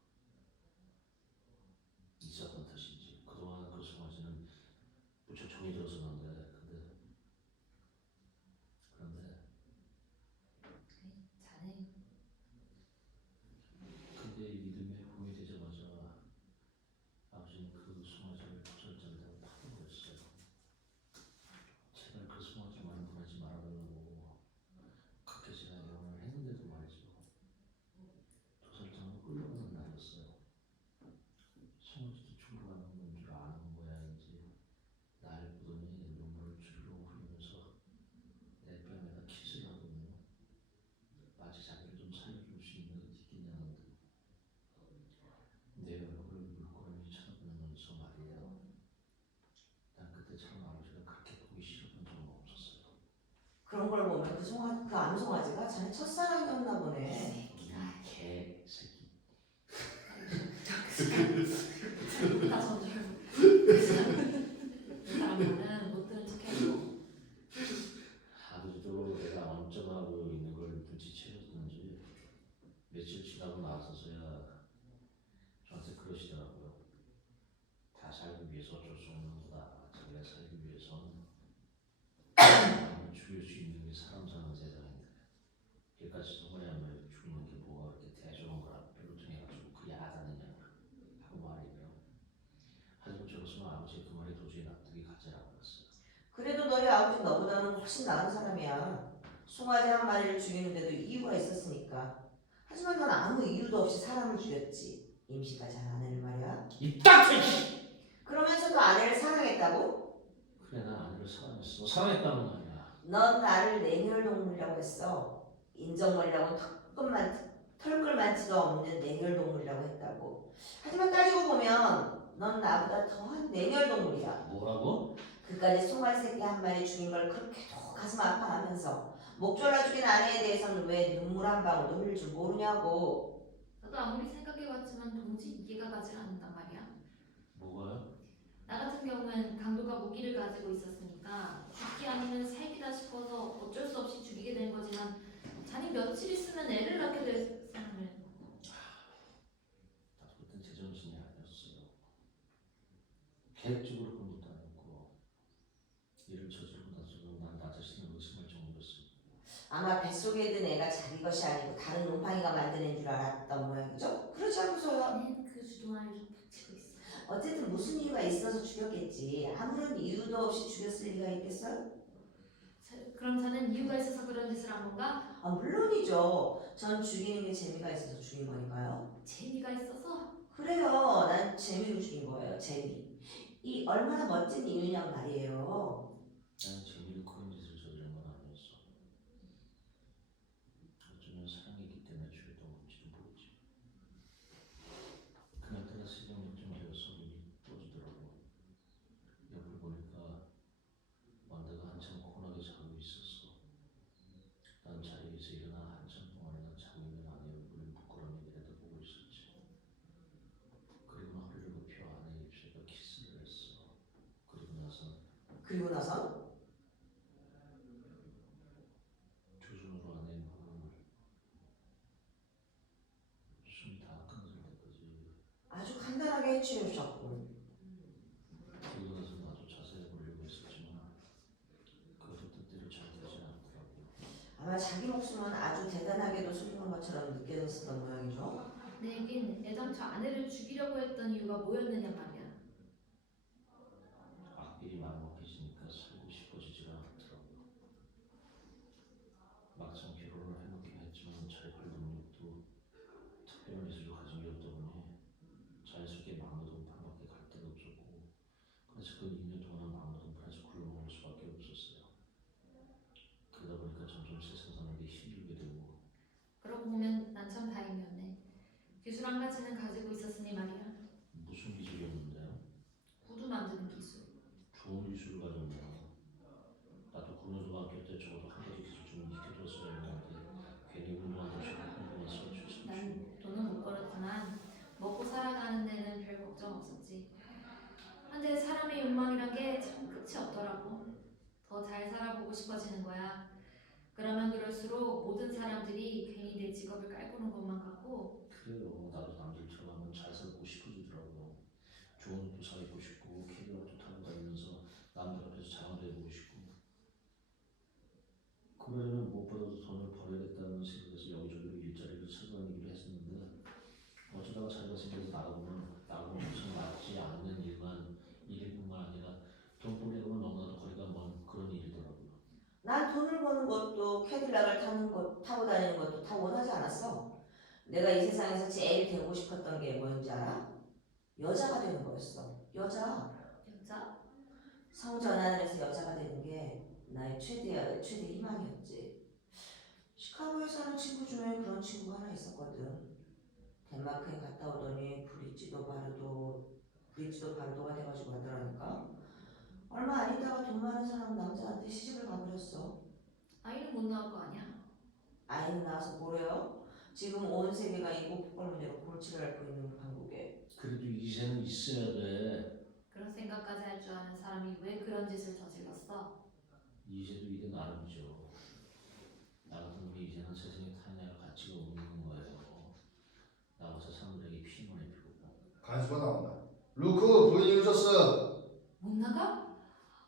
있었던 탓인지 그동안 그 송아지는 무척 정이 들었었는데 자네 근데 이 믿음의 봄이 되자마자 아버지는 그 송아지를 절장대로 파버렸어요. 제발 그 송아지만 보내지 말아달라고 그렇게 제가 애원을 했는데도 말이죠. 도살장으로 끌려가는 날이었어요. 송아지도 죽으러 가는 건 줄 아는 모양인지 날 보더니 눈물을 주르륵 흘리면서 내 뺨에다 키스를 하더군요. 마치 자기를 좀 살려줄 수 있는 게 있겠냐는 듯. 내 얼굴을 물끄러미 쳐다보면서 말이에요. 난 그때 참 아버지가 그렇게 보기 싫었던 적은 없었어요. 그런 걸 보면 그 암송아지가 자네 첫사랑이었나 보네. 이 개새끼. 나 저절 위해서 어쩔 수 없는 거다. 자기가 살기 위해서는 사람을 죽일 수 있는 게 사람 사는 세상인데 길까지 서버야면 죽이는 게 뭐가 그렇게 대조한 거라 뾰루퉁해가지고 그리 야하다느냐 하고 말이에요. 하지만 저것은 아버지의 그 말에 도저히 납득이 가지 않았어요. 그래도 너희 아버지 너보다는 훨씬 나은 사람이야. 송아지 한 마리를 죽이는데도 이유가 있었으니까. 하지만 넌 아무 이유도 없이 사람을 죽였지. 임신까지 한 아내를 말이야. 이 딱지! 그러면서도 아내를 사랑했다고? 그래 난 아내를 사랑했어. 사랑했다는 말이야. 넌 나를 냉혈동물이라고 했어. 인정머리라고 털끌만치도 없는 냉혈동물이라고 했다고. 하지만 따지고 보면 넌 나보다 더한 냉혈동물이야. 뭐라고? 그까지 송아지 새끼 한 마리 죽인 걸 그렇게도 가슴 아파하면서 목 졸라 죽인 아내에 대해서는 왜 눈물 한 방울도 흘릴 줄 모르냐고. 나도 아무리 생각해봤지만 도무지 이해가 가지 않는단 말이야. 뭐가요? 나 같은 경우는 강도가 무기를 가지고 있었으니까 죽기 아니면 살기다 싶어서 어쩔 수 없이 죽이게 된 거지만 자네 며칠 있으면 애를 낳게 될 사람을 나도 그땐 제정신이 아니었어요. 계획적으로 그런 것도 아니었고 일을 저지르고 나서도 난 나 자신을 의심할 정도였어요. 아마 뱃속에 든 애가 자기 것이 아니고 다른 놈팡이가 만든 애인 줄 알았던 모양이죠? 그렇지 않고서야. 자네는 그 주둥아리를 좀 붙이고 있어. 어쨌든 무슨 이유가 있어서 죽였겠지. 아무런 이유도 없이 죽였을 리가 있겠어요? 그럼 자넨 이유가 있어서 그런 짓을 한 건가? 아, 물론이죠. 전 죽이는 게 재미가 있어서 죽인 거니까요. 재미가 있어서? 그래요. 난 재미로 죽인 거예요. 재미. 이 얼마나 멋진 이유냔 말이에요. 나는 재미로 그런 짓을 저지른 건 아니었어. 어쩌면 사랑이기 때문에 죽였던 건지도 모르지. 그날따라 새벽녘쯤 되어서 눈이 떠지더라고. 옆을 보니까 완다가 한참 곤하게 자고 있었어. 난 자리에서 일어나 한참 동안이나 자고 있는 아내의 얼굴을 부끄러움이 내려다보고 있었지. 그리고는 허리를 굽혀 아내의 입술과 키스를 했어. 그리고 나서 두 손으로 아내의 마음을 숨이 다 끊어질 때까지. 아주 간단하게 해치우셨고. 그리고 나서 나도 자세히 보려고 했었지만 그것도 뜻대로 잘 되지 않더라고. 아마 자기 목숨은 아주 대단하게도 소중한 것처럼 느껴졌었던 모양이죠. 내겐 애당초 아내를 죽이려고 했던 이유가 뭐였느냐 말이야. 악비리 막먹해지니까 살고 싶어지질 않더라고. 막상 결혼을 해놓긴 했지만 잘필 능력도 특별한 기술을 가진 게 없다 보니 자연스럽게 막노동판밖에 갈 데가 없었고 그래서 그 2년 동안은 막노동판에서 굴러먹을 수밖에 없었어요. 그러다 보니까 점점 세상 사는 게 힘들게 되고. 그러고 보면 난 참 다행이었네. 기술 한 가지는 가지고 있었으니 말이야. 무슨 기술이었는데요? 구두 만드는 기술. 좋은 기술을 가졌네요. 나도 고등학교 때 적어도 한 가지 기술 좀 익혀뒀어야 했는데 괜히 운동한다고 공부만 설치했었지. 난 돈은 못 벌었지만 먹고 살아가는 데는 별 걱정 없었지. 근데 사람의 욕망이란 게 참 끝이 없더라고. 더 잘 살아보고 싶어지는 거야. 그러면 그럴수록 모든 사람들이 괜히 내 직업을 깔보는 것만 같고. 그래요. 나도 남들처럼 한번 잘 살고 싶어지더라고. 좋은 옷도 사 입고 싶고 캐리어도 타고 다니면서 남들 앞에서 자랑도 해보고 싶고. 그러려면 무엇보다도 돈을 벌어야겠다는 생각에서 여기저기로 일자리를 찾아다니기로 했었는데 어쩌다가 자리가 생겨서 나가보면 무슨 맞지 않는 일일 뿐만 아니라 돈벌이하고는 너무나도 거리가 먼 그런 일이더라고요. 난 돈을 버는 것도 캐딜락을 타고 다니는 것도 다 원하지 않았어. 내가 이 세상에서 제일 되고 싶었던 게 뭔지 알아? 여자가 되는 거였어. 여자. 여자? 성전환을 해서 여자가 되는 게 나의 최대 희망이었지. 시카고에 사는 친구 중에 그런 친구가 하나 있었거든. 덴마크에 갔다 오더니 브릿지도 바르도가 돼가지고 하더라니까. 얼마 안 있다가 돈 많은 사람 남자한테 시집을 가버렸어. 아이는 못 낳을 거 아니야. 아이는 낳아서 뭐래요? 지금 온 세계가 이복폭발 문제로 골치를 앓고 있는 한국에. 그래도 이제는 있어야 돼. 그런 생각까지 할 줄 아는 사람이 왜 그런 짓을 저질렀어? 이제도 이게 나름이죠. 나 같은 놈이 이제는 세상에 타인할 가치가 없는 거예요. 나가서 사람들에게 피해만 입히고. 간수가 나온다. 루크 부인이 오셨어. 못 나가?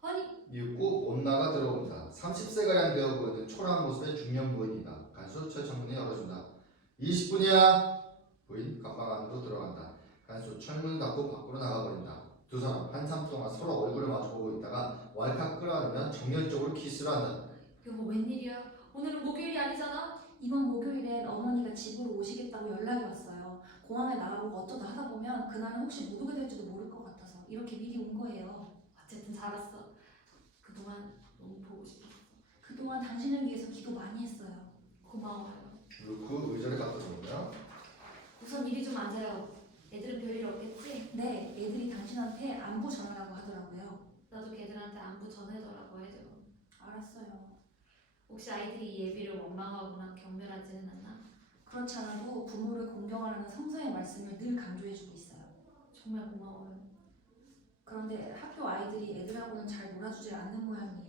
아니, 미흡고 못 나가 들어온다. 30세가량 되어 보이는 초라한 모습의 중년 부인이다. 간수 철창문이 열어준다. 20분이야. 부인 가방 안으로 들어간다. 간수 철문을 닫고 밖으로 나가버린다. 두 사람 한참 동안 서로 얼굴을 마주보고 있다가 왈칵 끌어안으면 정열적으로 키스를 한다. 여보 웬일이야? 오늘은 목요일이 아니잖아? 이번 목요일엔 어머니가 집으로 오시겠다고 연락이 왔어요. 공항에 나가고 어쩌다 하다 보면 그날은 혹시 못 오게 될지도 모를 것 같아서 이렇게 미리 온 거예요. 어쨌든 잘했어. 그동안 너무 보고 싶었어. 그동안 당신을 위해서 기도 많이 했어요. 고마워요. 루크 의자를 갖다 놓으며 우선 이리 좀 앉아요. 애들은 별일 없겠지? 네, 애들이 당신한테 안부 전하라고 하더라고요. 나도 걔들한테 안부 전해줘라고 해줘. 알았어요. 혹시 아이들이 이 예비를 원망하거나 경멸하지는 않나? 그렇지 않아도 부모를 공경하라는 성서의 말씀을 늘 강조해주고 있어요. 정말 고마워요. 그런데 학교 아이들이 애들하고는 잘 놀아주질 않는 모양이에요.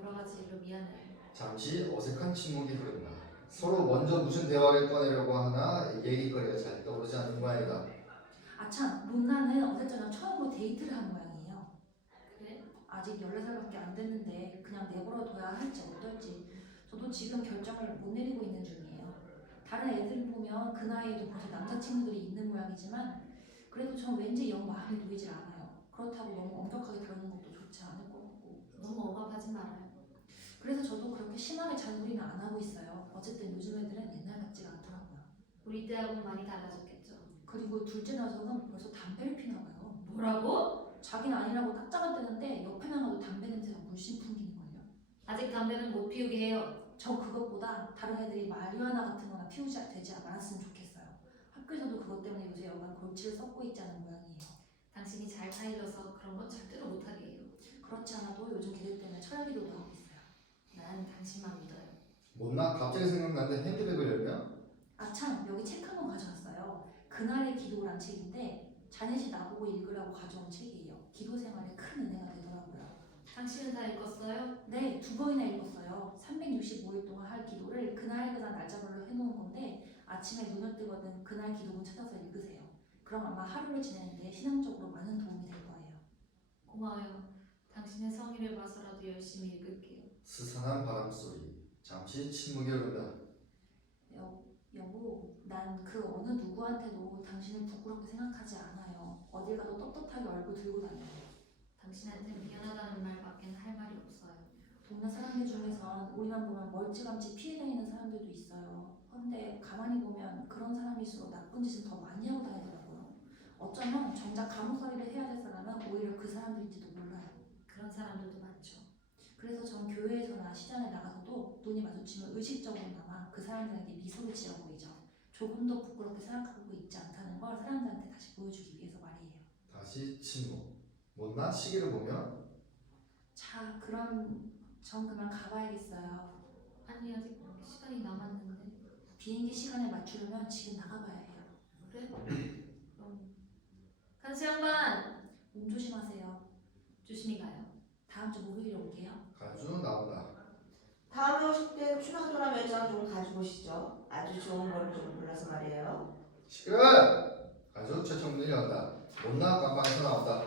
여러 가지 일로 미안해. 잠시 어색한 침묵이 흐른다. 서로 먼저 무슨 대화를 꺼내려고 하나 얘기거리가 잘 떠오르지 않는 모양이다. 아참, 론나는 어제 저녁 처음으로 데이트를 한 모양이에요. 그래? 아직 14살밖에 안 됐는데 그냥 내버려둬야 할지 어떨지 저도 지금 결정을 못 내리고 있는 중이에요. 다른 애들 보면 그 나이에도 벌써 남자친구들이 있는 모양이지만 그래도 전 왠지 영 마음에 놓이질 않아요. 그렇다고 너무 엄격하게 다루는 것도 좋지 않을 것 같고. 너무 억압하지 말아요. 그래서 저도 그렇게 심하게 잔소리는 안 하고 있어요. 어쨌든 요즘 애들은 옛날 같지가 않더라고요. 우리 때하고는 많이 달라졌겠죠. 그리고 둘째 녀석은 벌써 담배를 피나 봐요. 뭐라고? 자기는 아니라고 딱딱을 떼는데 옆에만 가도 담배 냄새가 물씬 풍기는걸요. 아직 담배는 못 피우게 해요. 저 그것보다 다른 애들이 마리화나 같은 거나 피우지 되지 않았으면 좋겠어요. 학교에서도 그것 때문에 요새 여간 골치를 썩고 있지 않은 모양이에요. 당신이 잘 타일러서 그런 건 절대로 못하게 해요. 그렇지 않아도 요즘 걔들 때문에 철학기도도 하고 있어요. 난 당신만 믿어요. 못나 갑자기 생각나는데 핸드백을 열면 아참, 여기 책 한 권 가져왔어요. 그날의 기도란 책인데 자넷이 나보고 읽으라고 가져온 책이에요. 기도 생활에 큰 은혜가 되더라고요. 당신은 다 읽었어요? 네, 2번이나 읽었어요. 365일 동안 할 기도를 그날 날짜별로 해놓은 건데 아침에 눈을 뜨거든 그날 기도문 찾아서 읽으세요. 그럼 아마 하루를 지내는데 신앙적으로 많은 도움이 될 거예요. 고마워요. 당신의 성의를 봐서라도 열심히 읽을게요. 스산한 바람소리. 잠시 침묵이 흐른다. 여보, 난 그 어느 누구한테도 당신을 부끄럽게 생각하지 않아요. 어딜 가도 떳떳하게 얼굴 들고 다녀요. 당신한테 미안하다는 말밖엔 할 말이 없어요. 동네 사람들 중에선 우리만 보면 멀찌감치 피해 다니는 사람들도 있어요. 그런데 가만히 보면 그런 사람일수록 나쁜 짓을 더 많이 하고 다니더라고요. 어쩌면 정작 감옥살이를 해야 될 사람은 오히려 그 사람들인지도 몰라요. 그런 사람들도 많죠. 그래서 전 교회에서나 시장에 나가서도 눈이 마주치면 의식적으로나마 그 사람들에게 미소를 지어 보이죠. 조금 더 부끄럽게 생각하고 있지 않다는 걸 사람들한테 다시 보여주기 위해서 말이에요. 다시 침묵. 못나 시계를 보면 자, 그럼 전 그만 가봐야겠어요. 아니 아직 시간이 남았는데. 비행기 시간에 맞추려면 지금 나가봐야 해요. 그래? 그럼 간수 양반 몸 조심하세요. 조심히 가요. 다음 주 목요일에 올게요. 간수 나온다. 다음에 오실 땐 춘하도나 매장 좀 가지고 오시죠. 아주 좋은 걸 좀 골라서 말이에요. 시끄러! 간수 철창문을 연다. 못나 깜방에서 나온다.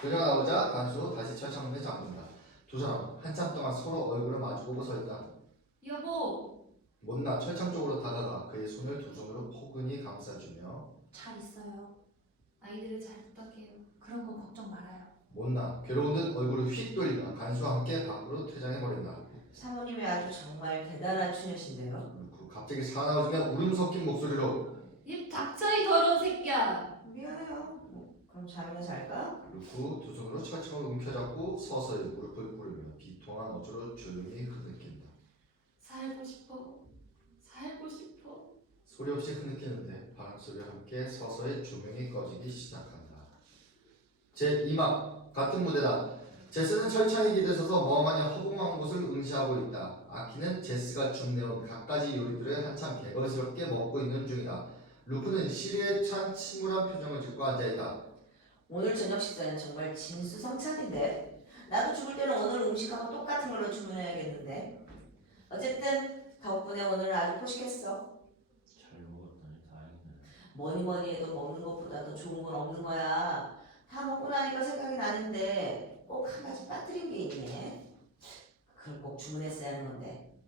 그녀가 나오자 간수 다시 철창문에 잠근다. 두 사람 한참 동안 서로 얼굴을 마주보고 서 있다. 여보. 못나 철창 쪽으로 다가가 그의 손을 두 손으로 포근히 감싸주며 잘 있어요. 아이들을 잘 부탁해요. 그런 건 걱정 말아요. 못나 괴로운 듯 얼굴을 휙 돌리며 간수와 함께 밖으로 퇴장해버린다. 사모님이 아주 정말 대단한 추녀신데요. 그리고 갑자기 사나워지며 울음 섞인 목소리로 입 닥쳐 이 더러운 새끼야. 미안해요. 그럼 잠이나 잘까? 그리고 두 손으로 철창을 움켜잡고 서서히 무릎을 꿇으며 비통한 어조로 조용히 흐느낀다. 살고 싶어. 살고 싶어. 소리 없이 흐느끼는데 바람소리와 함께 서서히 조명이 꺼지기 시작한다. 제2막 같은 무대다. 제스는 철창에 기대서서 멍하니 허공한 곳을 응시하고 있다. 아키는 제스가 준내온 갖가지 요리들을 한참 개걸스럽게 먹고 있는 중이다. 루크는 시리에 찬 침울한 표정을 짓고 앉아있다. 오늘 저녁 식사는 정말 진수성찬인데 나도 죽을 때는 오늘 음식하고 똑같은 걸로 주문해야겠는데 어쨌든 덕분에 오늘 아주 포식했어. 잘 먹었다니 다행이네. 뭐니 해도 먹는 것보다 더 좋은 건 없는 거야. 다 먹고 나니까 생각이 나는 근데 꼭 한 가지 빠뜨린 게 있네. 그걸 꼭 주문했어야 하는 건데.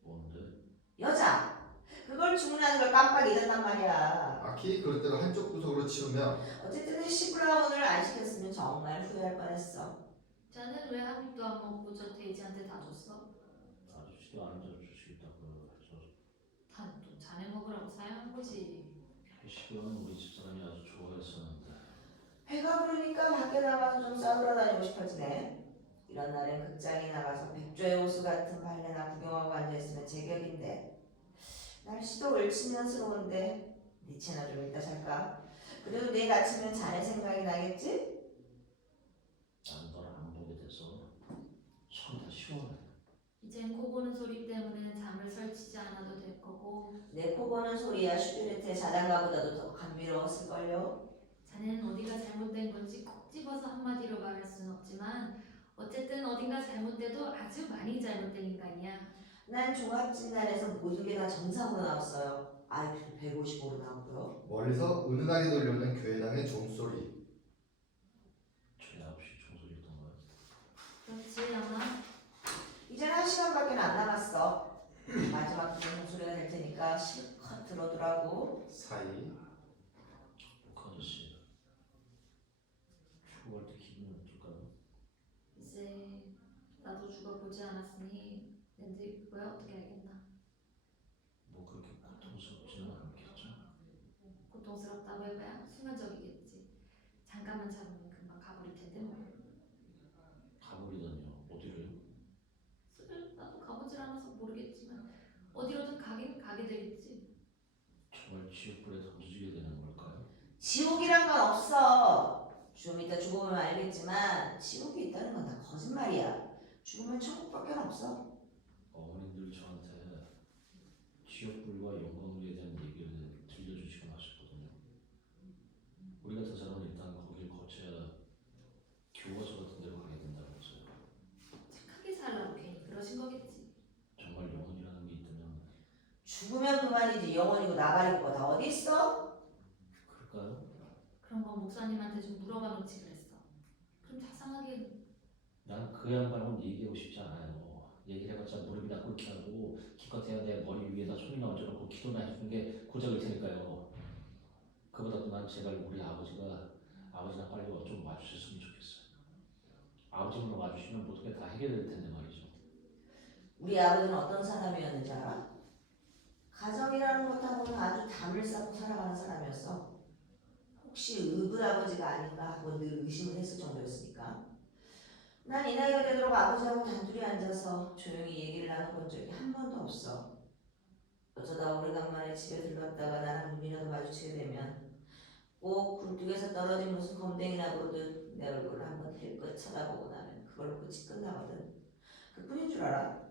뭔데? 여자! 그걸 주문하는 걸 깜빡 잊었단 말이야. 아키 그릇대로 한쪽 구석으로 치우며 어쨌든 해시브라운을 안 시켰으면 정말 후회할 뻔했어. 자는 왜 한 입도 안 먹고 저 돼지한테 다 줬어? 아저씨도 안 잡수시겠다고 해서 단 또 자네 먹으라고 사양한 거지. 해시브라운 우리 집사람이 아주 좋아했었는데. 배가 부르니까 밖에 나가서 좀 싸돌아 다니고 싶어지네. 이런 날엔 극장에 나가서 백조의 호수 같은 발레나 구경하고 앉아있으면 제격인데. 날씨도 을치년스러운데 니체나 좀 이따 잘까? 그래도 내일 아침엔 자네 생각이 나겠지? 난 널 안 보게 돼서 속이 다 시원해. 이젠 코 고는 소리 때문에 잠을 설치지 않아도 될 거고 내 코 고는 소리야 슈베르트의 자장가보다도 더 감미로웠을걸요? 자네는 어디가 잘못된 건지 콕 집어서 한마디로 말할 순 없지만 어쨌든 어딘가 잘못돼도 아주 많이 잘못된 인간이야. 난 종합진단에서 모든 게 다 정상으로 나왔어요. IQ도 155로 나오고요. 멀리서 은은하게 들려오는 교회당의 종소리. 저희 아버지 종소리 했던 거야. 그렇지 아마. 이젠 1시간밖에 안 남았어. 마지막 종소리가 될 테니까 실컷 들어두라고. 사이. 그 아저씨 죽어갈 때 기분이 어떨까요? 이제 나도 죽어보지 않았으니 낸들 그거야 어떻게 알겠나. 뭐 그렇게 고통스럽지는 않겠죠? 고통스럽다고 해봐야 순간적이겠지. 잠깐만 잡으면 금방 가버릴 텐데 뭐. 가버리다니요. 어디로요? 나도 가보질 않아서 모르겠지만 어디로든 가긴 가게 되겠지. 정말 지옥불에 던져지게 되는 걸까요? 지옥이란 건 없어. 좀 이따 죽어보면 알겠지만 지옥이 있다는 건 다 거짓말이야. 죽으면 천국밖에 없어. 어머님들 저한테 지옥불과 영광불에 대한 얘기를 들려주시곤 하셨거든요. 우리 같은 사람은 일단 거길 거쳐야 교과서 같은 데로 가게 된다면서요. 착하게 살라고 괜히 그러신 거겠지. 정말 영혼이라는 게 있다면 죽으면 그만이지 영원이고 나발이고 다 어디 있어? 그럴까요? 그런 건 목사님한테 좀 물어봐 놓지 그랬어. 그럼 자상하게 난 그 양반하고는 얘기하고 싶지 않아요. 얘기를 해봤자 무릎이나 꿇게 하고 기껏해야 내 머리 위에다 손이나 얹어놓고 기도나 해주는 게 고작일 테니까요. 그보다도 난 제발 우리 아버지랑 빨리 좀 와주셨으면 좋겠어요. 아버지만 와주시면 모든 게 다 해결될 텐데 말이죠. 우리 아버지는 어떤 사람이었는지 알아? 가정이라는 것하고는 아주 담을 쌓고 살아가는 사람이었어. 혹시 의붓 아버지가 아닌가 하고 늘 의심을 했을 정도였으니까. 난 이 나이가 되도록 아버지하고 단둘이 앉아서 조용히 얘기를 나눠본 적이 한 번도 없어. 어쩌다 오래간만에 집에 들렀다가 나랑 눈이라도 마주치게 되면 꼭 굴뚝에서 떨어진 무슨 검댕이나 보듯 내 얼굴을 한번 힐끗 쳐다보고 나면 그걸로 끝이 끝나거든. 그뿐인 줄 알아?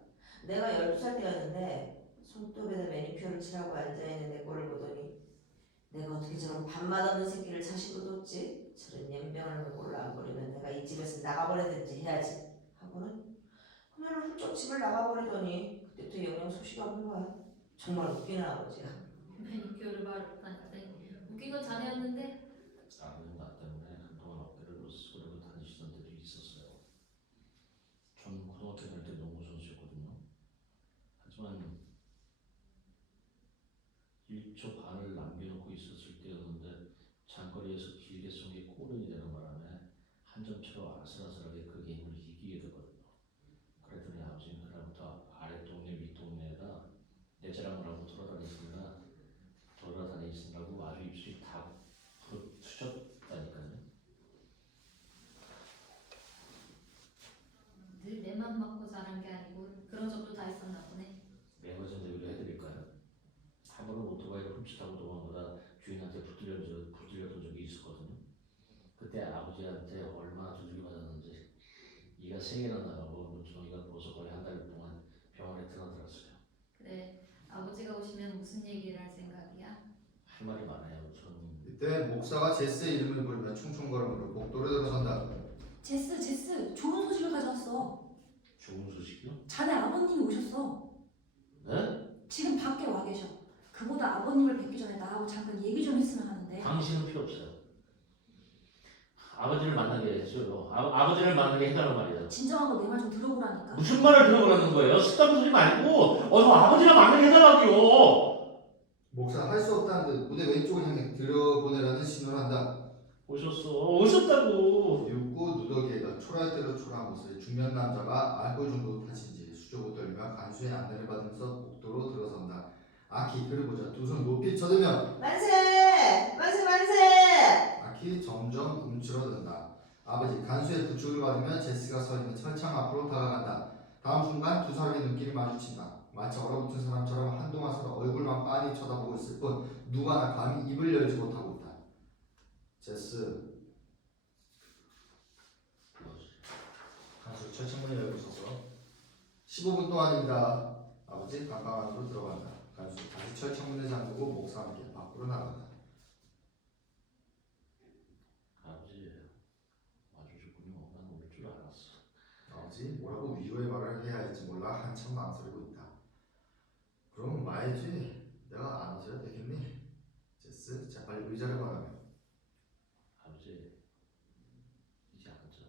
내가 12살 때였는데 손톱에다 매니큐어를 칠하고 앉아있는 내 꼴을 보더니 내가 어떻게 저런 밥맛 없는 새끼를 자식으로 뒀지? 저런 연병을 꼴을 안 버리면 내가 이 집에서 나가버리든지 해야지 하고는 그날 훌쩍 집을 나가버리더니 그때부터 영영 소식이 없는 거야. 정말 웃기는 아버지야. 매니큐어를 바르다니 웃긴 건 자네였는데. 아버님 나 때문에 한동안 어깨를 으스그러고 다니시던 때도 있었어요. 전 고등학교 다닐 때 농구 선수였거든요. 하지만 1초 반을 남겨놓고 있었을 때였는데 장거리에서 길게 쏜 게 골이 되는 바람에 한 점차로 아슬아슬하게 그 게임을 이기게 되거든요. 그랬더니 아버지는 그날부터 아랫동네 윗동네에다 내 자랑을 하고 돌아다니시느라고 아주 입술이 다 부러뜨셨다니까요. 늘 내맘 먹고 자란 게 아니고 그런 적도 다 있었나 보네. 매거진 얘기를 해드릴까요? 한 번은 오토바이를 훔치다고 도망가다 주인한테 붙들려던 적이 있었거든요. 그때 아버지한테 얼마나 두들겨 맞았는지 이가 3개나 나가고 눈두덩이가 부어서 거의 한 달 동안 병원에 들어들었어요. 그래 아버지가 오시면 무슨 얘기를 할 생각이야? 할 말이 많아요. 저는 이때 목사가 제스의 이름을 부르며 충충거리므로 복도로 들어선다. 제스, 좋은 소식을 가져왔어. 좋은 소식이요? 자네 아버님이 오셨어. 네? 지금 밖에 와 계셔. 그보다 아버님을 뵙기 전에 나하고 잠깐 얘기 좀 했으면 하는데. 당신은 필요 없어요. 아버지를 만나게 해줘요. 아버지를 만나게 해달란 말이야. 진정하고 내 말 좀 들어보라니까. 무슨 말을 들어보라는 거예요? 쓸데없는 소리 말고 어서 아버지랑 만나게 해달라고요. 목사 할 수 없다는 듯 무대 왼쪽을 향해 들어보내라는 신호를 한다. 오셨다고. 뉘웃고 누더기에다 초라할 대로 초라한 모습에 중년 남자가 알코올 중독 탓인지 수족을 떨며 간수의 안내를 받으면서 복도로 들어선다. 아키 그를 보자 두 손 높이 쳐들며 만세! 만세 만세! 아키 점점 움츠러든다. 아버지 간수의 부축을 받으며 제스가 서 있는 철창 앞으로 다가간다. 다음 순간 두 사람의 눈길이 마주친다. 마치 얼어붙은 사람처럼 한동안 서로 얼굴만 빤히 쳐다보고 있을 뿐 누가 나 감히 입을 열지 못하고 있다. 제스 간수 철창문을 열고 있어서 15분 동안입니다. 아버지 방방 안으로 들어간다. 간수 다시 철창문을 잠그고 목사함께 밖으로 나간다. 아버지 와주셨군요. 난 올 줄 알았어. 아버지 뭐라고 위로의 말을 해야 할지 몰라 한참 망설이고 있다. 그럼 말이지. 내가 안 와서야 되겠니? 제스 재빨리 의자를 권하며 아버지 이제 앉아.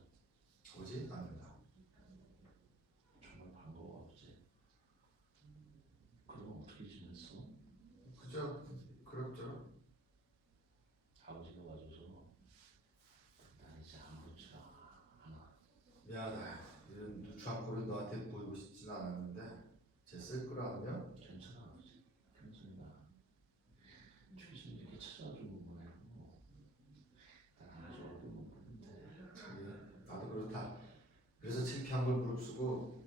아버지 앉는다. 정말 반가워 아버지. 그럼 어떻게 지냈어? 그저 그럭저럭. 아버지가 와줘서 난 이제 아무렇지도 않아. 미안하다. 이런 누추한 꼴은 너한테 보이고 싶진 않았는데 제스 끌어안으며 괜찮아 아버지. 괜찮아. 최신 이렇게 찾아와주는 거네요. 난 아주 어려운 부분인데. 자기 나도 그렇다. 그래서 창피한 걸 무릅쓰고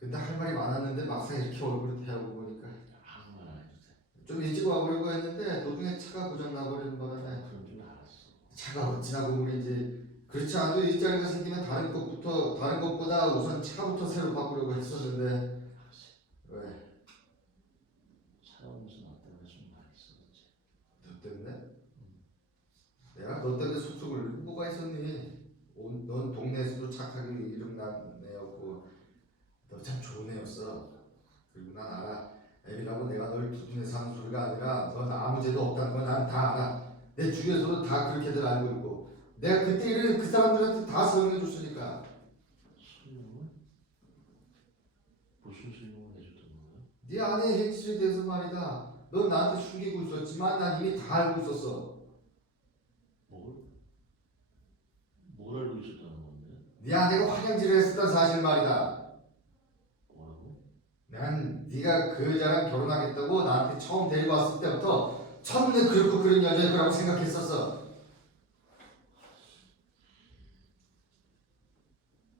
근데 할 말이 많았는데 막상 이렇게 얼굴을 대하고 보니까 아무 말 안 해도 돼. 좀 일찍 와보려고 했는데 도중에 차가 고장나버리는 바람에 그런 줄 알았어. 차가 어찌나 고물인지 그렇지 않아도 일자리가 생기면 다른 것보다 우선 차부터 새로 바꾸려고 했었는데 아버지 왜? 찾아오면서 나 때문에 좀 많이 있었지. 너 때문에? 내가 너 때문에 속속을 뭐가 있었니? 넌 동네에서도 착하게 이름난 애였고 너 참 좋은 애였어. 그리고 난 알아. 애비라고 내가 널 두둔해서 하는 소리가 아니라 넌 아무 죄도 없다는 건 난 다 알아. 내 주위에서도 다 그렇게들 알고 있고 내가 그때 일을 그 사람들한테 다 설명해 줬으니까. 설명을? 무슨 설명을 해줬던 거야? 네 아내의 행실에 대해서 말이다. 넌 나한테 숨기고 있었지만 난 이미 다 알고 있었어. 뭘? 뭘 알고 있었다는 건데? 네 아내가 화장질을 했었던 사실 말이다. 뭐라고? 난 네가 그 여자랑 결혼하겠다고 나한테 처음 데리고 왔을 때부터 첫눈에 그렇고 그런 여자일 거라고 생각했었어.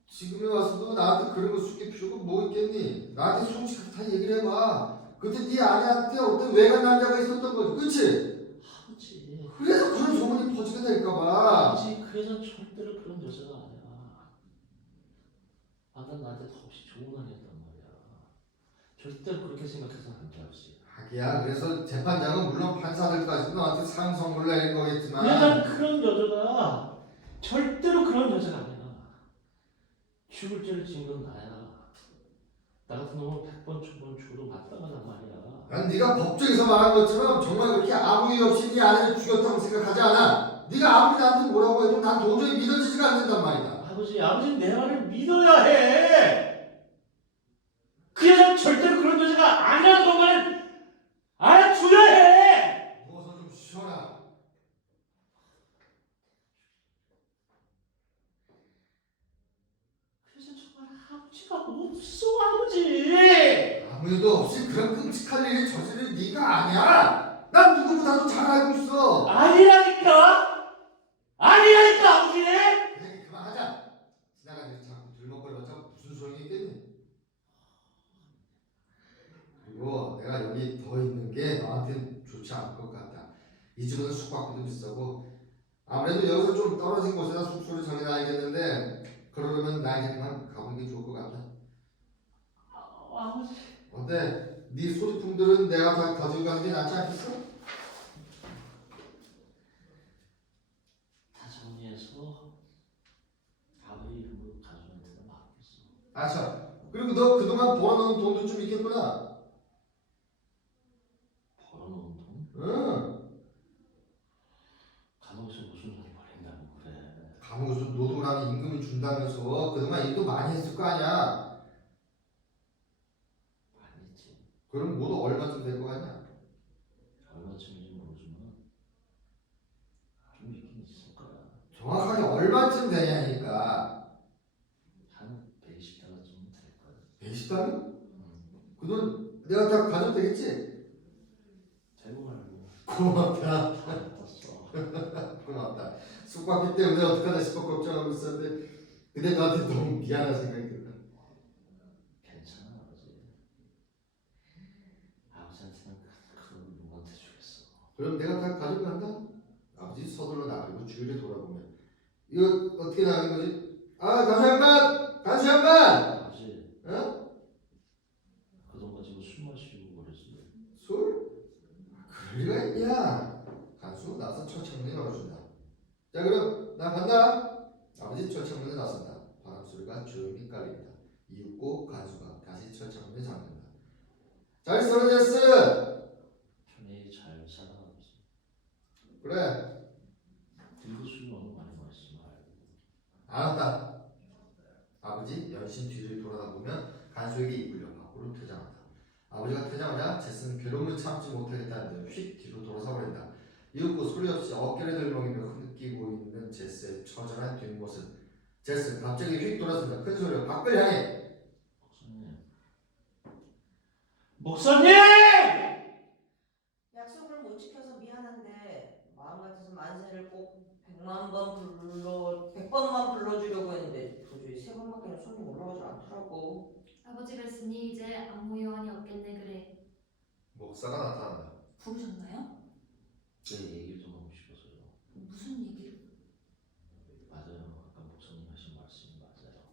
지금에 와서도 나한테 그런 거 숨길 필요가 뭐 있겠니? 나한테 솔직하게 다 얘기를 해봐. 그때 네 아내한테 어떤 외간 남자가 있었던 거지, 그치? 아버지. 그래서 그런 소문이 퍼지게 될까봐. 아버지 그래서 절대로 그런 여자가 아니야. 난 나한테 더없이 좋은 아이였단 말이야. 절대로 그렇게 생각해서는 안 돼, 아버지. 하기야 그래서 재판장은 물론 판사들까지도 너한테 상성을 내릴 거겠지만 난 그런 여자가 절대로 그런 여자가 아니야. 죽을 죄를 지은 건 나야. 나 같은 놈은 100번, 1000번 죽어도 마땅하단 말이야. 난 네가 법정에서 말한 것처럼 정말 그렇게 아무 이유 없이 네 아내를 죽였다고 생각하지 않아. 네가 아무리 나한테 뭐라고 해도 난 도저히 믿어지지가 않는단 말이다. 아버지는 내 말을 믿어야 해. 그 여자는 절대로 그런 여자가 아니라는 것만 알아줘야 해. 누워서 좀 쉬어라. 그래서 정말 아버지가 없어, 아버지. 아무 일도 없이 그런 끔찍한 일을 저지른 네가 아니야. 난 누구보다도 잘 알고 있어. 아니라니까, 아버지. 그 얘기 그만하자. 지나가는 일 자꾸 들먹거려봤자 무슨 소용이 있겠니? 그리고 내가 여기 더 있는 게 너한테 좋지 않을 것 같다. 이 집은 숙박비도 비싸고 아무래도 여기서 좀 떨어진 곳에다 숙소를 정해놔야겠는데 그러려면 나 이제 그만 가보는 게 좋을 것 같다. 아버지. 어때? 네 소지품들은 내가 다 가지고 가는 게 낫지 않겠어? 다 정리해서 아버지 이름으로 가져온 데다 맡겼어. 아참 그리고 너 그동안 벌어놓은 돈도 좀 있겠구나. 벌어놓은 돈? 응. 감옥에서 무슨 돈이 벌린다고 그래. 감옥 노동하는 임금을 준다면서 그동안 일도 많이 했을 거 아니야. 아니지. 그럼 모두 얼마쯤 될 거 같냐? 얼마쯤인지 모르지만 좀 있긴 있을 거야. 정확하게 얼마쯤 되냐니까. 한 120달러쯤 될 거야. 120달러? 그 돈 내가 다 가져도 되겠지? 되고 말고 고맙다. 다 떴어. 고맙다. 숙박비 때문에 어떡하나 싶어 걱정하고 있었는데 근데 너한테 너무 미안한 생각이 들어. 괜찮아 아버지. 아버지한테는 그 돈을 누구한테 주겠어. 그럼 내가 다 가져간다? 아버지 서둘러 나가고 주위를 돌아보면 이거 어떻게 나가는 거지? 아 간수 양반! 간수 양반! 아버지 어? 그 돈 가지고 술 마시고 그러지. 술? 그럴 리가 있냐? 간수 나서 철창문에 열어준다. 자 그럼 나 간다. 아버지 철창문에 나선다. 바람소리가 조용히 깔립니다. 이윽고 간수가 다시 철창문에 잠든다. 잘 있어라 제스! 편히 잘 살아 아버지. 그래 들고 술 너무 많이 마시지 말고. 알았다. 아버지 연신 뒤를 돌아다보면 간수에게 이끌려 밖으로 퇴장한다. 아버지가 퇴장하자 제스는 괴로움을 참지 못하겠다는 듯 휙 뒤로 돌아서 버린다. 이윽고 소리 없이 어깨를 들먹이며 흐느끼고 있는 제스의 처절한 뒷모습. 제스 갑자기 휙 돌아선다. 큰 소리로 밖을 향해. 목사님! 약속을 못 지켜서 미안한데 마음 같아서 만세를 꼭 100번만 불러주려고 했는데 도저히 3번밖에는 손이 올라가지 않더라고. 아버지 뵀으니 이제 아무 여한이 없겠네 그래. 목사가 나타난다. 부르셨나요? 제 얘기를 좀 하고 싶어서요. 무슨 얘기를? 맞아요. 아까 목사님 하신 말씀이 맞아요.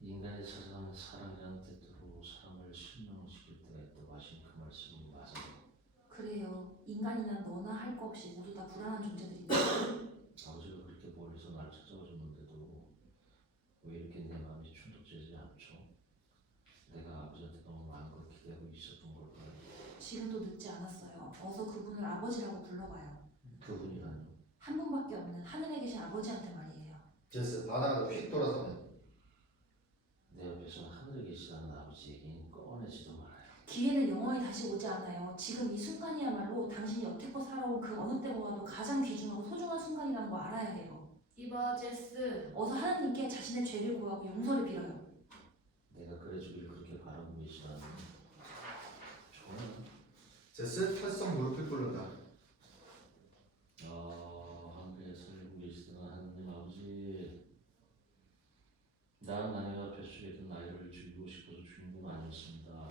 인간이 찾아가는 사랑이라는 뜻으로 사람을 실망시킬 때가 있다고 하신 그 말씀이 맞아요. 그래요. 인간이나 너나 할 거 없이 모두 다 불안한 존재들인데 아버지가 그렇게 멀리서 나를 찾아와 줬는데도 왜 이렇게 내 마음이 충격되지 않죠? 내가 아버지한테 너무 많은 걸 기대하고 있었던 걸까요? 지금도 늦지 않았어요. 어서 그분을 아버지라고 불러봐요. 그분이라뇨? 한 분밖에 없는 하늘에 계신 아버지한테 말이에요. 제스 바나나가 휙 돌아서면 내 옆에서는 하늘에 계시다는 아버지 얘기는 꺼내지도 말아요. 기회는 영원히 다시 오지 않아요. 지금 이 순간이야말로 당신이 여태껏 살아온 그 어느 때보다도 가장 귀중하고 소중한 순간이라는 거 알아야 해요. 이봐 제스. 어서 하나님께 자신의 죄를 구하고 용서를 빌어요. 내가 그래주길 그렇게 바라고 계시다니. 좋아요. 제스 털썩 무릎을 꿇는다. 하늘에 살고 계시던 하느님 아버지, 나는 아내가 뱃속에 든 아이를 죽이고 싶어서 죽인 건 아니었습니다.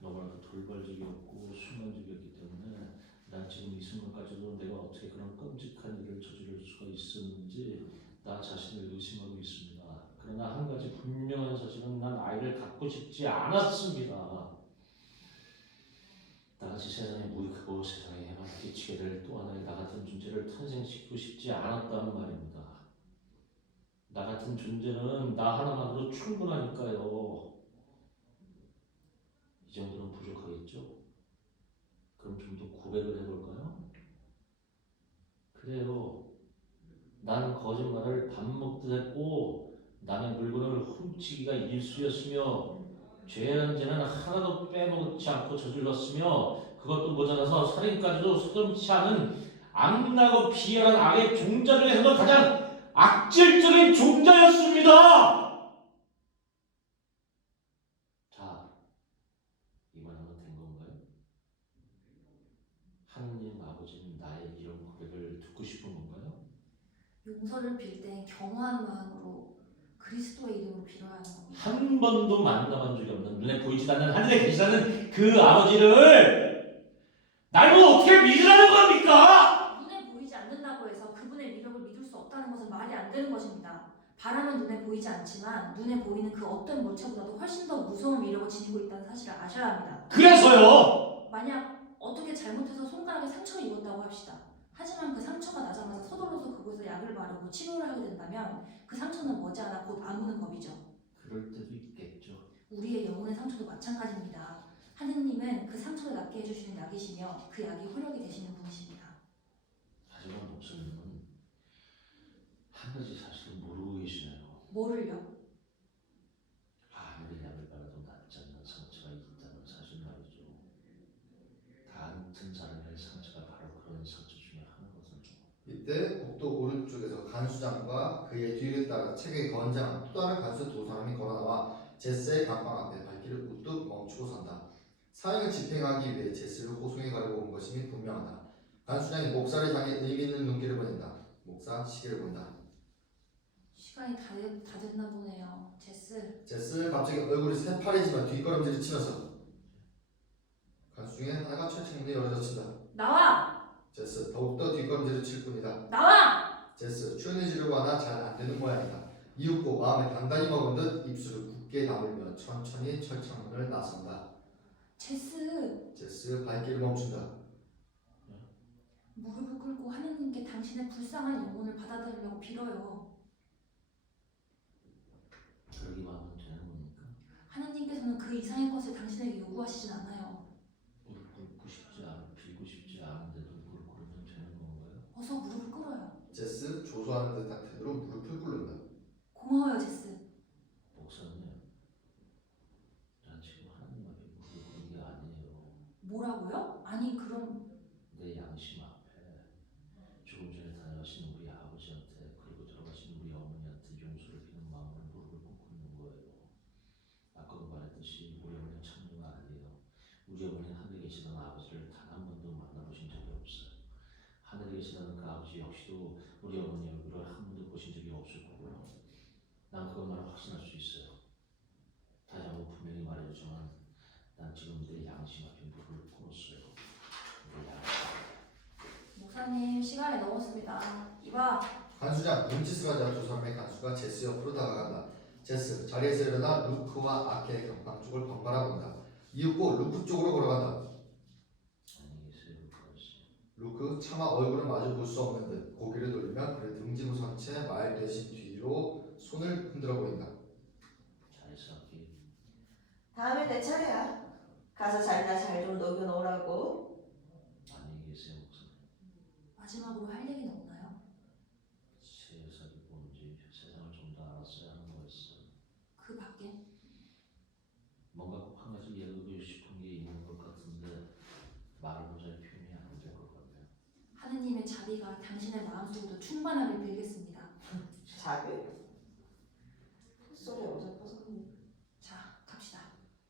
너무나도 돌발적이었고 순간적이었기 때문에 난 지금 이 순간까지도 내가 어떻게 그런 끔찍한 일을 저지를 수가 있었는지 나 자신을 의심하고 있습니다. 그러나 한 가지 분명한 사실은 난 아이를 갖고 싶지 않았습니다. 나같이 세상에 무익하고 세상에 해만 끼치게 될 또 하나의 나 같은 존재를 탄생시키고 싶지 않았다는 말입니다. 나 같은 존재는 나 하나만으로 충분하니까요. 이 정도는 부족하겠죠? 그럼 좀 더 고백을 해볼까요? 그래요. 난 거짓말을 밥 먹듯 했고 남의 물건을 훔치기가 일수였으며 죄라는 죄는 하나도 빼먹지 않고 저질렀으며 그것도 모자라서 살인까지도 서슴지 않은 악나고 비열한 악의 종자 중에서도 가장 악질적인 종자였습니다. 자, 이만하면 된 건가요? 하느님 아버지는 나의 이런 고백을 듣고 싶은 건가요? 용서를 빌 때 겸허한 마음으로 그리스도의 이름으로 빌어야 하는 겁니다. 한 번도 만나본 적이 없는 눈에 보이지 않는 하늘에 계시다는 그 아버지를 날 보고 어떻게 믿으라는 겁니까? 눈에 보이지 않는다고 해서 그분의 미력을 믿을 수 없다는 것은 말이 안 되는 것입니다. 바람은 눈에 보이지 않지만 눈에 보이는 그 어떤 물체보다도 훨씬 더 무서운 미력을 지니고 있다는 사실을 아셔야 합니다. 그래서요. 만약 어떻게 잘못해서 손가락에 상처를 입었다고 합시다. 하지만 그 상처가 나자마자 서둘러서 그곳에 약을 바르고 치료를 하게 된다면 그 상처는 머지않아 곧 아무는 법이죠. 그럴 때도 있겠죠. 우리의 영혼의 상처도 마찬가지입니다. 하느님은 그 상처를 낫게 해주시는 약이시며 그 약이 활력이 되시는 분이십니다. 하지만 목사님은 한 가지 사실은 모르고 계시네요. 뭐를요? 아무리 약을 빨아도 낫지 않는 상처가 있다는 사실 말이죠. 다 같은 사람의 상처가 바로 그런 상처 중에 하나거든요. 이때 복도 오른쪽에서 간수장과 그의 뒤를 따라 책에 건장한 또 다른 간수 두 사람이 걸어나와 제스의 감방 앞에 발길을 우뚝 멈추고 선다. 사형을 집행하기 위해 제스를 호송해 가려고 온 것임이 분명하다. 간수장이 목사를 향해 의미 있는 눈길을 보낸다. 목사 시계를 본다. 시간이 다 됐나 보네요. 제스 갑자기 얼굴이 새파래지만 뒷걸음질을 치면서 간수 중에 하나가 철창문에 열어젖힌다. 나와! 제스 더욱더 뒷걸음질을 칠 뿐이다. 나와! 제스 출연해지려고 하나 잘 안되는 모양이다. 이윽고 마음에 단단히 먹은 듯 입술을 굳게 다물며 천천히 철창문을 나선다. 제스 발길을 멈춘다. 무릎을 꿇고 하나님께 당신의 불쌍한 영혼을 받아들이려고 빌어요. 그러기만 하면 되는 겁니까? 하나님께서는 그 이상의 것을 당신에게 요구하시진 않아요. 무릎 꿇고 싶지 않고 빌고 싶지 않은데도 무릎 꿇으면 되는 건가요? 어서 무릎을 꿇어요. 제스 조소하는 듯한 태도로 무릎을 꿇는다. 고마워요, 제스. 목사님, 난 지금 하나님 앞에 무릎 꿇는 게 아니에요. 뭐라고요? 아니 그럼 내 양심 앞에 조금 전에 다녀가신 우리 아버지한테 그리고 돌아가신 우리 어머니한테 용서를 비는 마음으로 무릎을 꿇고 있는 거예요. 아까도 말했듯이 우리 어머니는 참녀가 아니에요. 우리 어머니는 하늘에 계시던 아버지를 단 한 번도 만나보신 적이 없어요. 하늘에 계시던 그 아버지 역시도 우리 어머니 얼굴을 한 번도 보신 적이 없을 거고요. 난 그것만을 확신할 수 있어요. 다시 한번 분명히 말해주지만 난 지금 내 양심 앞에 무릎을 꿇었어요. 내 양심. 목사님 시간이 넘었습니다. 이봐. 간수장 눈짓을 하자 두 사람의 간수가 제스 옆으로 다가간다. 제스 자리에서 일어나 루크와 아케의 경방 쪽을 번갈아 본다. 이윽고 루크 쪽으로 걸어간다. 안녕히 계세요, 루카스. 루크 차마 얼굴을 마주 볼 수 없는 듯 고개를 돌리며 그를 등지고 선 채 말 대신 뒤로 손을 흔들어 보인다. 잘 있었기. 다음에 내 차례야. 가서 자리나 잘 좀 녹여놓으라고. 안녕히 계세요, 목사님. 마지막으로 할 얘기는 없나요? 세상이 뭔지 세상을 좀 더 알았어야 하는 거였어. 그 밖에? 뭔가 꼭 한 가지 얘기하고 싶은 게 있는 것 같은데 말로 잘 표현이 안 될 것 같네요. 하느님의 자비가 당신의 마음속에도 충만하게 빌겠습니다. 자비? 헛소리 어설퍼서. 자, 갑시다.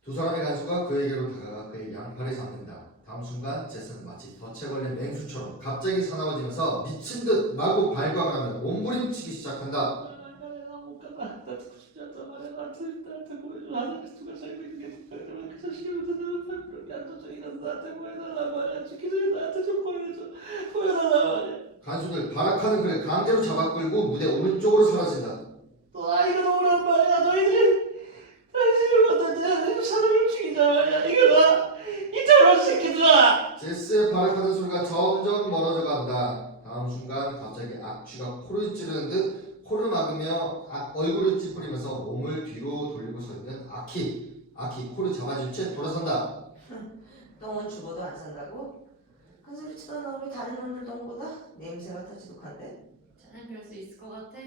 두 사람의 간수가 그에게로 다가가 그의 양팔에 잡는다. 다음 순간 제스는 마치 덫에 걸린 맹수처럼 갑자기 사나워지면서 미친 듯 마구 발광하며 몸부림치기 시작한다. 간수들 발악하는 그를 강제로 잡아 끌고 무대 오른쪽으로 사라진다. 이거 너무란 말이야. 너희들이 당신을 어쩌냐. 사람을 죽이자 말이야. 이거다. 이 저런 새끼들아. 제스의 발악하는 소리가 점점 멀어져 간다. 다음 순간 갑자기 악취가 코를 찌르는 듯 코를 막으며 얼굴을 찌푸리면서 몸을 뒤로 돌리고 서 있는 아키 코를 잡아준 채 돌아선다. 똥은 죽어도 안 산다고? 큰 소리 치던 놈이 다른 놈들 똥보다 냄새가 더 지독한데? 자넨 그럴 수 있을 것 같아?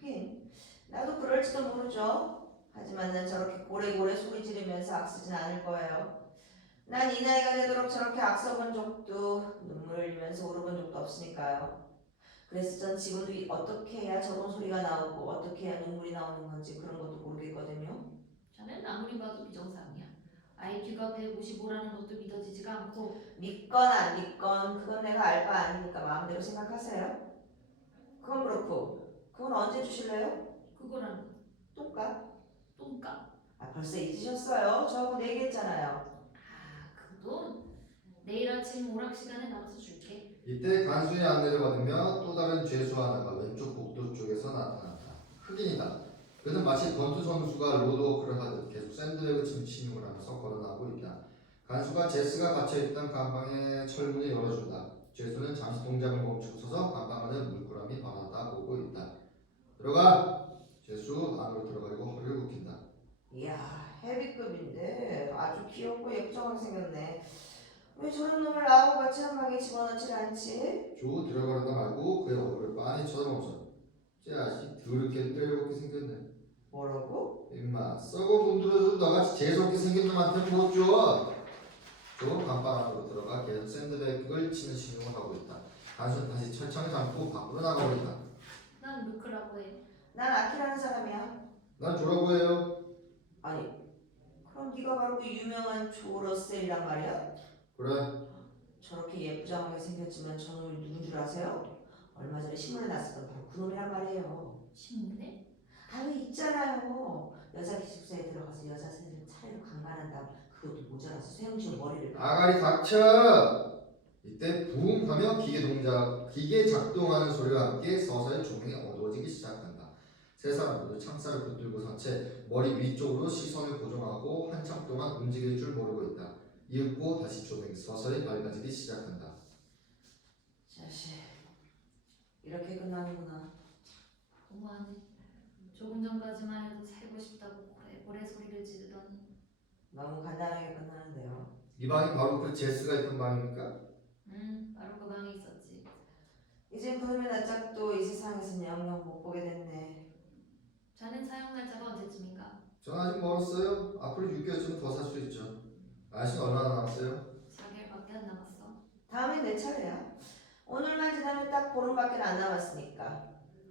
하긴 나도 그럴지도 모르죠. 하지만 난 저렇게 고래고래 소리 지르면서 악쓰진 않을 거예요. 난 이 나이가 되도록 저렇게 악써본 적도 눈물 흘리면서 울어본 적도 없으니까요. 그래서 전 지금도 어떻게 해야 저런 소리가 나오고 어떻게 해야 눈물이 나오는 건지 그런 것도 모르겠거든요. 자넨 아무리 봐도 비정상이야. IQ가 155라는 것도 믿어지지가 않고 믿건 안 믿건 그건 내가 알 바 아니니까 마음대로 생각하세요. 그건 그렇고 그건 언제 주실래요? 그거라는 똥값? 똥값. 벌써 잊으셨어요. 저하고 얘기했잖아요. 그 돈 내일 아침 오락 시간에 나와서 줄게. 이때 간수의 안내를 받으며 또 다른 죄수 하나가 왼쪽 복도 쪽에서 나타났다. 흑인이다. 그는 마치 권투 선수가 로드워크를 하듯 계속 샌드백을 침침을 하면서 걸어나오고 있다. 간수가 제스가 갇혀있던 감방의 철문을 열어준다. 죄수는 잠시 동작을 멈추고 서서 감방 안을 물끄러미 바라다보고 있다. 들어가! 죄수 안으로 들어가려고 허리를 굽힌다. 이야 헤비급인데 아주 귀엽고 예쁘장하게 생겼네. 왜 저런 놈을 나하고 같이 한 방에 집어넣질 않지? 조 들어가려다 말고 그의 얼굴을 빤히 쳐다보면서 더럽게 떼먹게 생겼네. 뭐라고? 임마 썩어 문드러져도 너같이 재수없게 생긴 놈한테 못 줘. 조 감방 안으로 들어가 계속 샌드백을 치는 신용을 하고 있다. 단순 다시 철창을 잠고 밖으로 나가버린다. 난 루크라고 해. 난 아키라는 사람이야. 난 조라고 해요. 아니, 그럼 네가 바로 그 유명한 조 러셀이란 말이야? 그래. 저렇게 예쁘장하게 생겼지만 저놈이 누군 줄 아세요? 얼마 전에 신문에 났었던 바로 그놈이란 말이에요. 신문에? 아유 있잖아요. 여자 기숙사에 들어가서 여자 새를 차례로 강간한 다음 그것도 모자라서 쇠용지로 머리를 아가리 닥쳐. 이때 붕 하며 기계 작동하는 소리와 함께 서서히 조명이 어두워지기 시작한다. 세 사람들도 창살을 붙들고 선 채 머리 위쪽으로 시선을 고정하고 한참 동안 움직일 줄 모르고 있다. 이윽고 다시 조명이 서서히 밝아지기 시작한다. 자식 이렇게 끝나는구나. 너무하네. 조금 전까지만 해도 살고 싶다고 고래고래 소리를 지르더니. 너무 간단하게 끝나는데요. 이 방이 바로 그 제스가 있던 방입니까? 바로 그 방에 있었지. 이젠 그놈의 낯짝도 이 세상에선 영영 못 보게 됐네. 자넨 사용 날짜가 언제쯤인가? 전 아직 멀었어요. 앞으로 6개월쯤 더 살 수 있죠. 아저씨는 얼마나 남았어요? 4개월밖에 안 남았어. 다음엔 내 차례야. 오늘만 지나면 딱 보름밖에 안 남았으니까.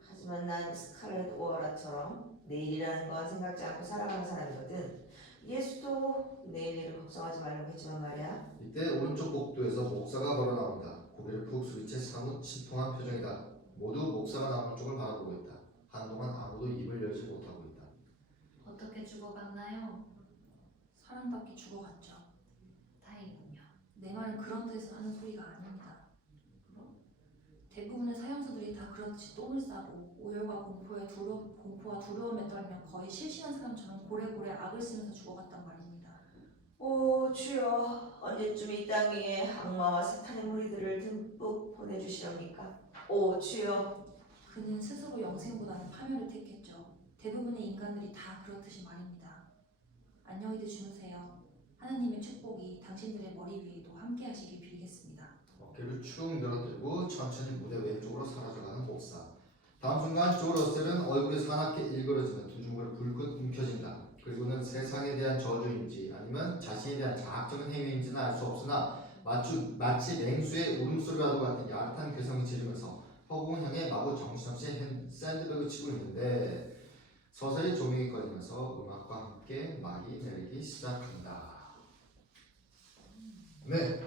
하지만 난 스칼렛 오어라처럼 내일이라는 건 생각지 않고 살아가는 사람이거든. 예수도 내일 일을 걱정하지 말라고 했지만 말이야. 이때 오른쪽 복도에서 목사가 걸어 나온다. 고개를 푹 숙이채 사뭇 심통한 표정이다. 모두 목사가 나오는 쪽을 바라보고 있다. 한동안 아무도 입을 열지 못하고 있다. 어떻게 죽어갔나요? 사람답게 죽어갔죠. 다행이군요. 내 말은 그런 뜻에서 하는 소리가 아닙니다. 대부분의 사형수들이 다 그렇듯이 똥을 싸고 오열과 공포와 두려움에 떨며 거의 실신한 사람처럼 고래고래 악을 쓰면서 죽어갔단 말입니다. 오 주여 언제쯤 이 땅 위에 악마와 사탄의 무리들을 듬뿍 보내주시렵니까? 오 주여. 그는 스스로 영생보다는 파멸을 택했죠. 대부분의 인간들이 다 그렇듯이 말입니다. 안녕히들 주무세요. 하나님의 축복이 당신들의 머리 위에도 함께 하시길 빌겠습니다. 어깨를 축 늘어뜨리고 천천히 무대 왼쪽으로 사라져가는 목사. 다음 순간 조 러셀은 얼굴이 사납게 일그러지는 두 주먹을 불끈 움켜쥔다. 그리고는 세상에 대한 저주인지 아니면 자신에 대한 자학적인 행위인지는 알 수 없으나 마치 맹수의 울음소리와도 같은 야릇한 괴성이 지르면서 허공을 향해 마구 정신없이 샌드백을 치고 있는데 서서히 조명이 꺼지면서 음악과 함께 막이 내리기 시작한다. 네,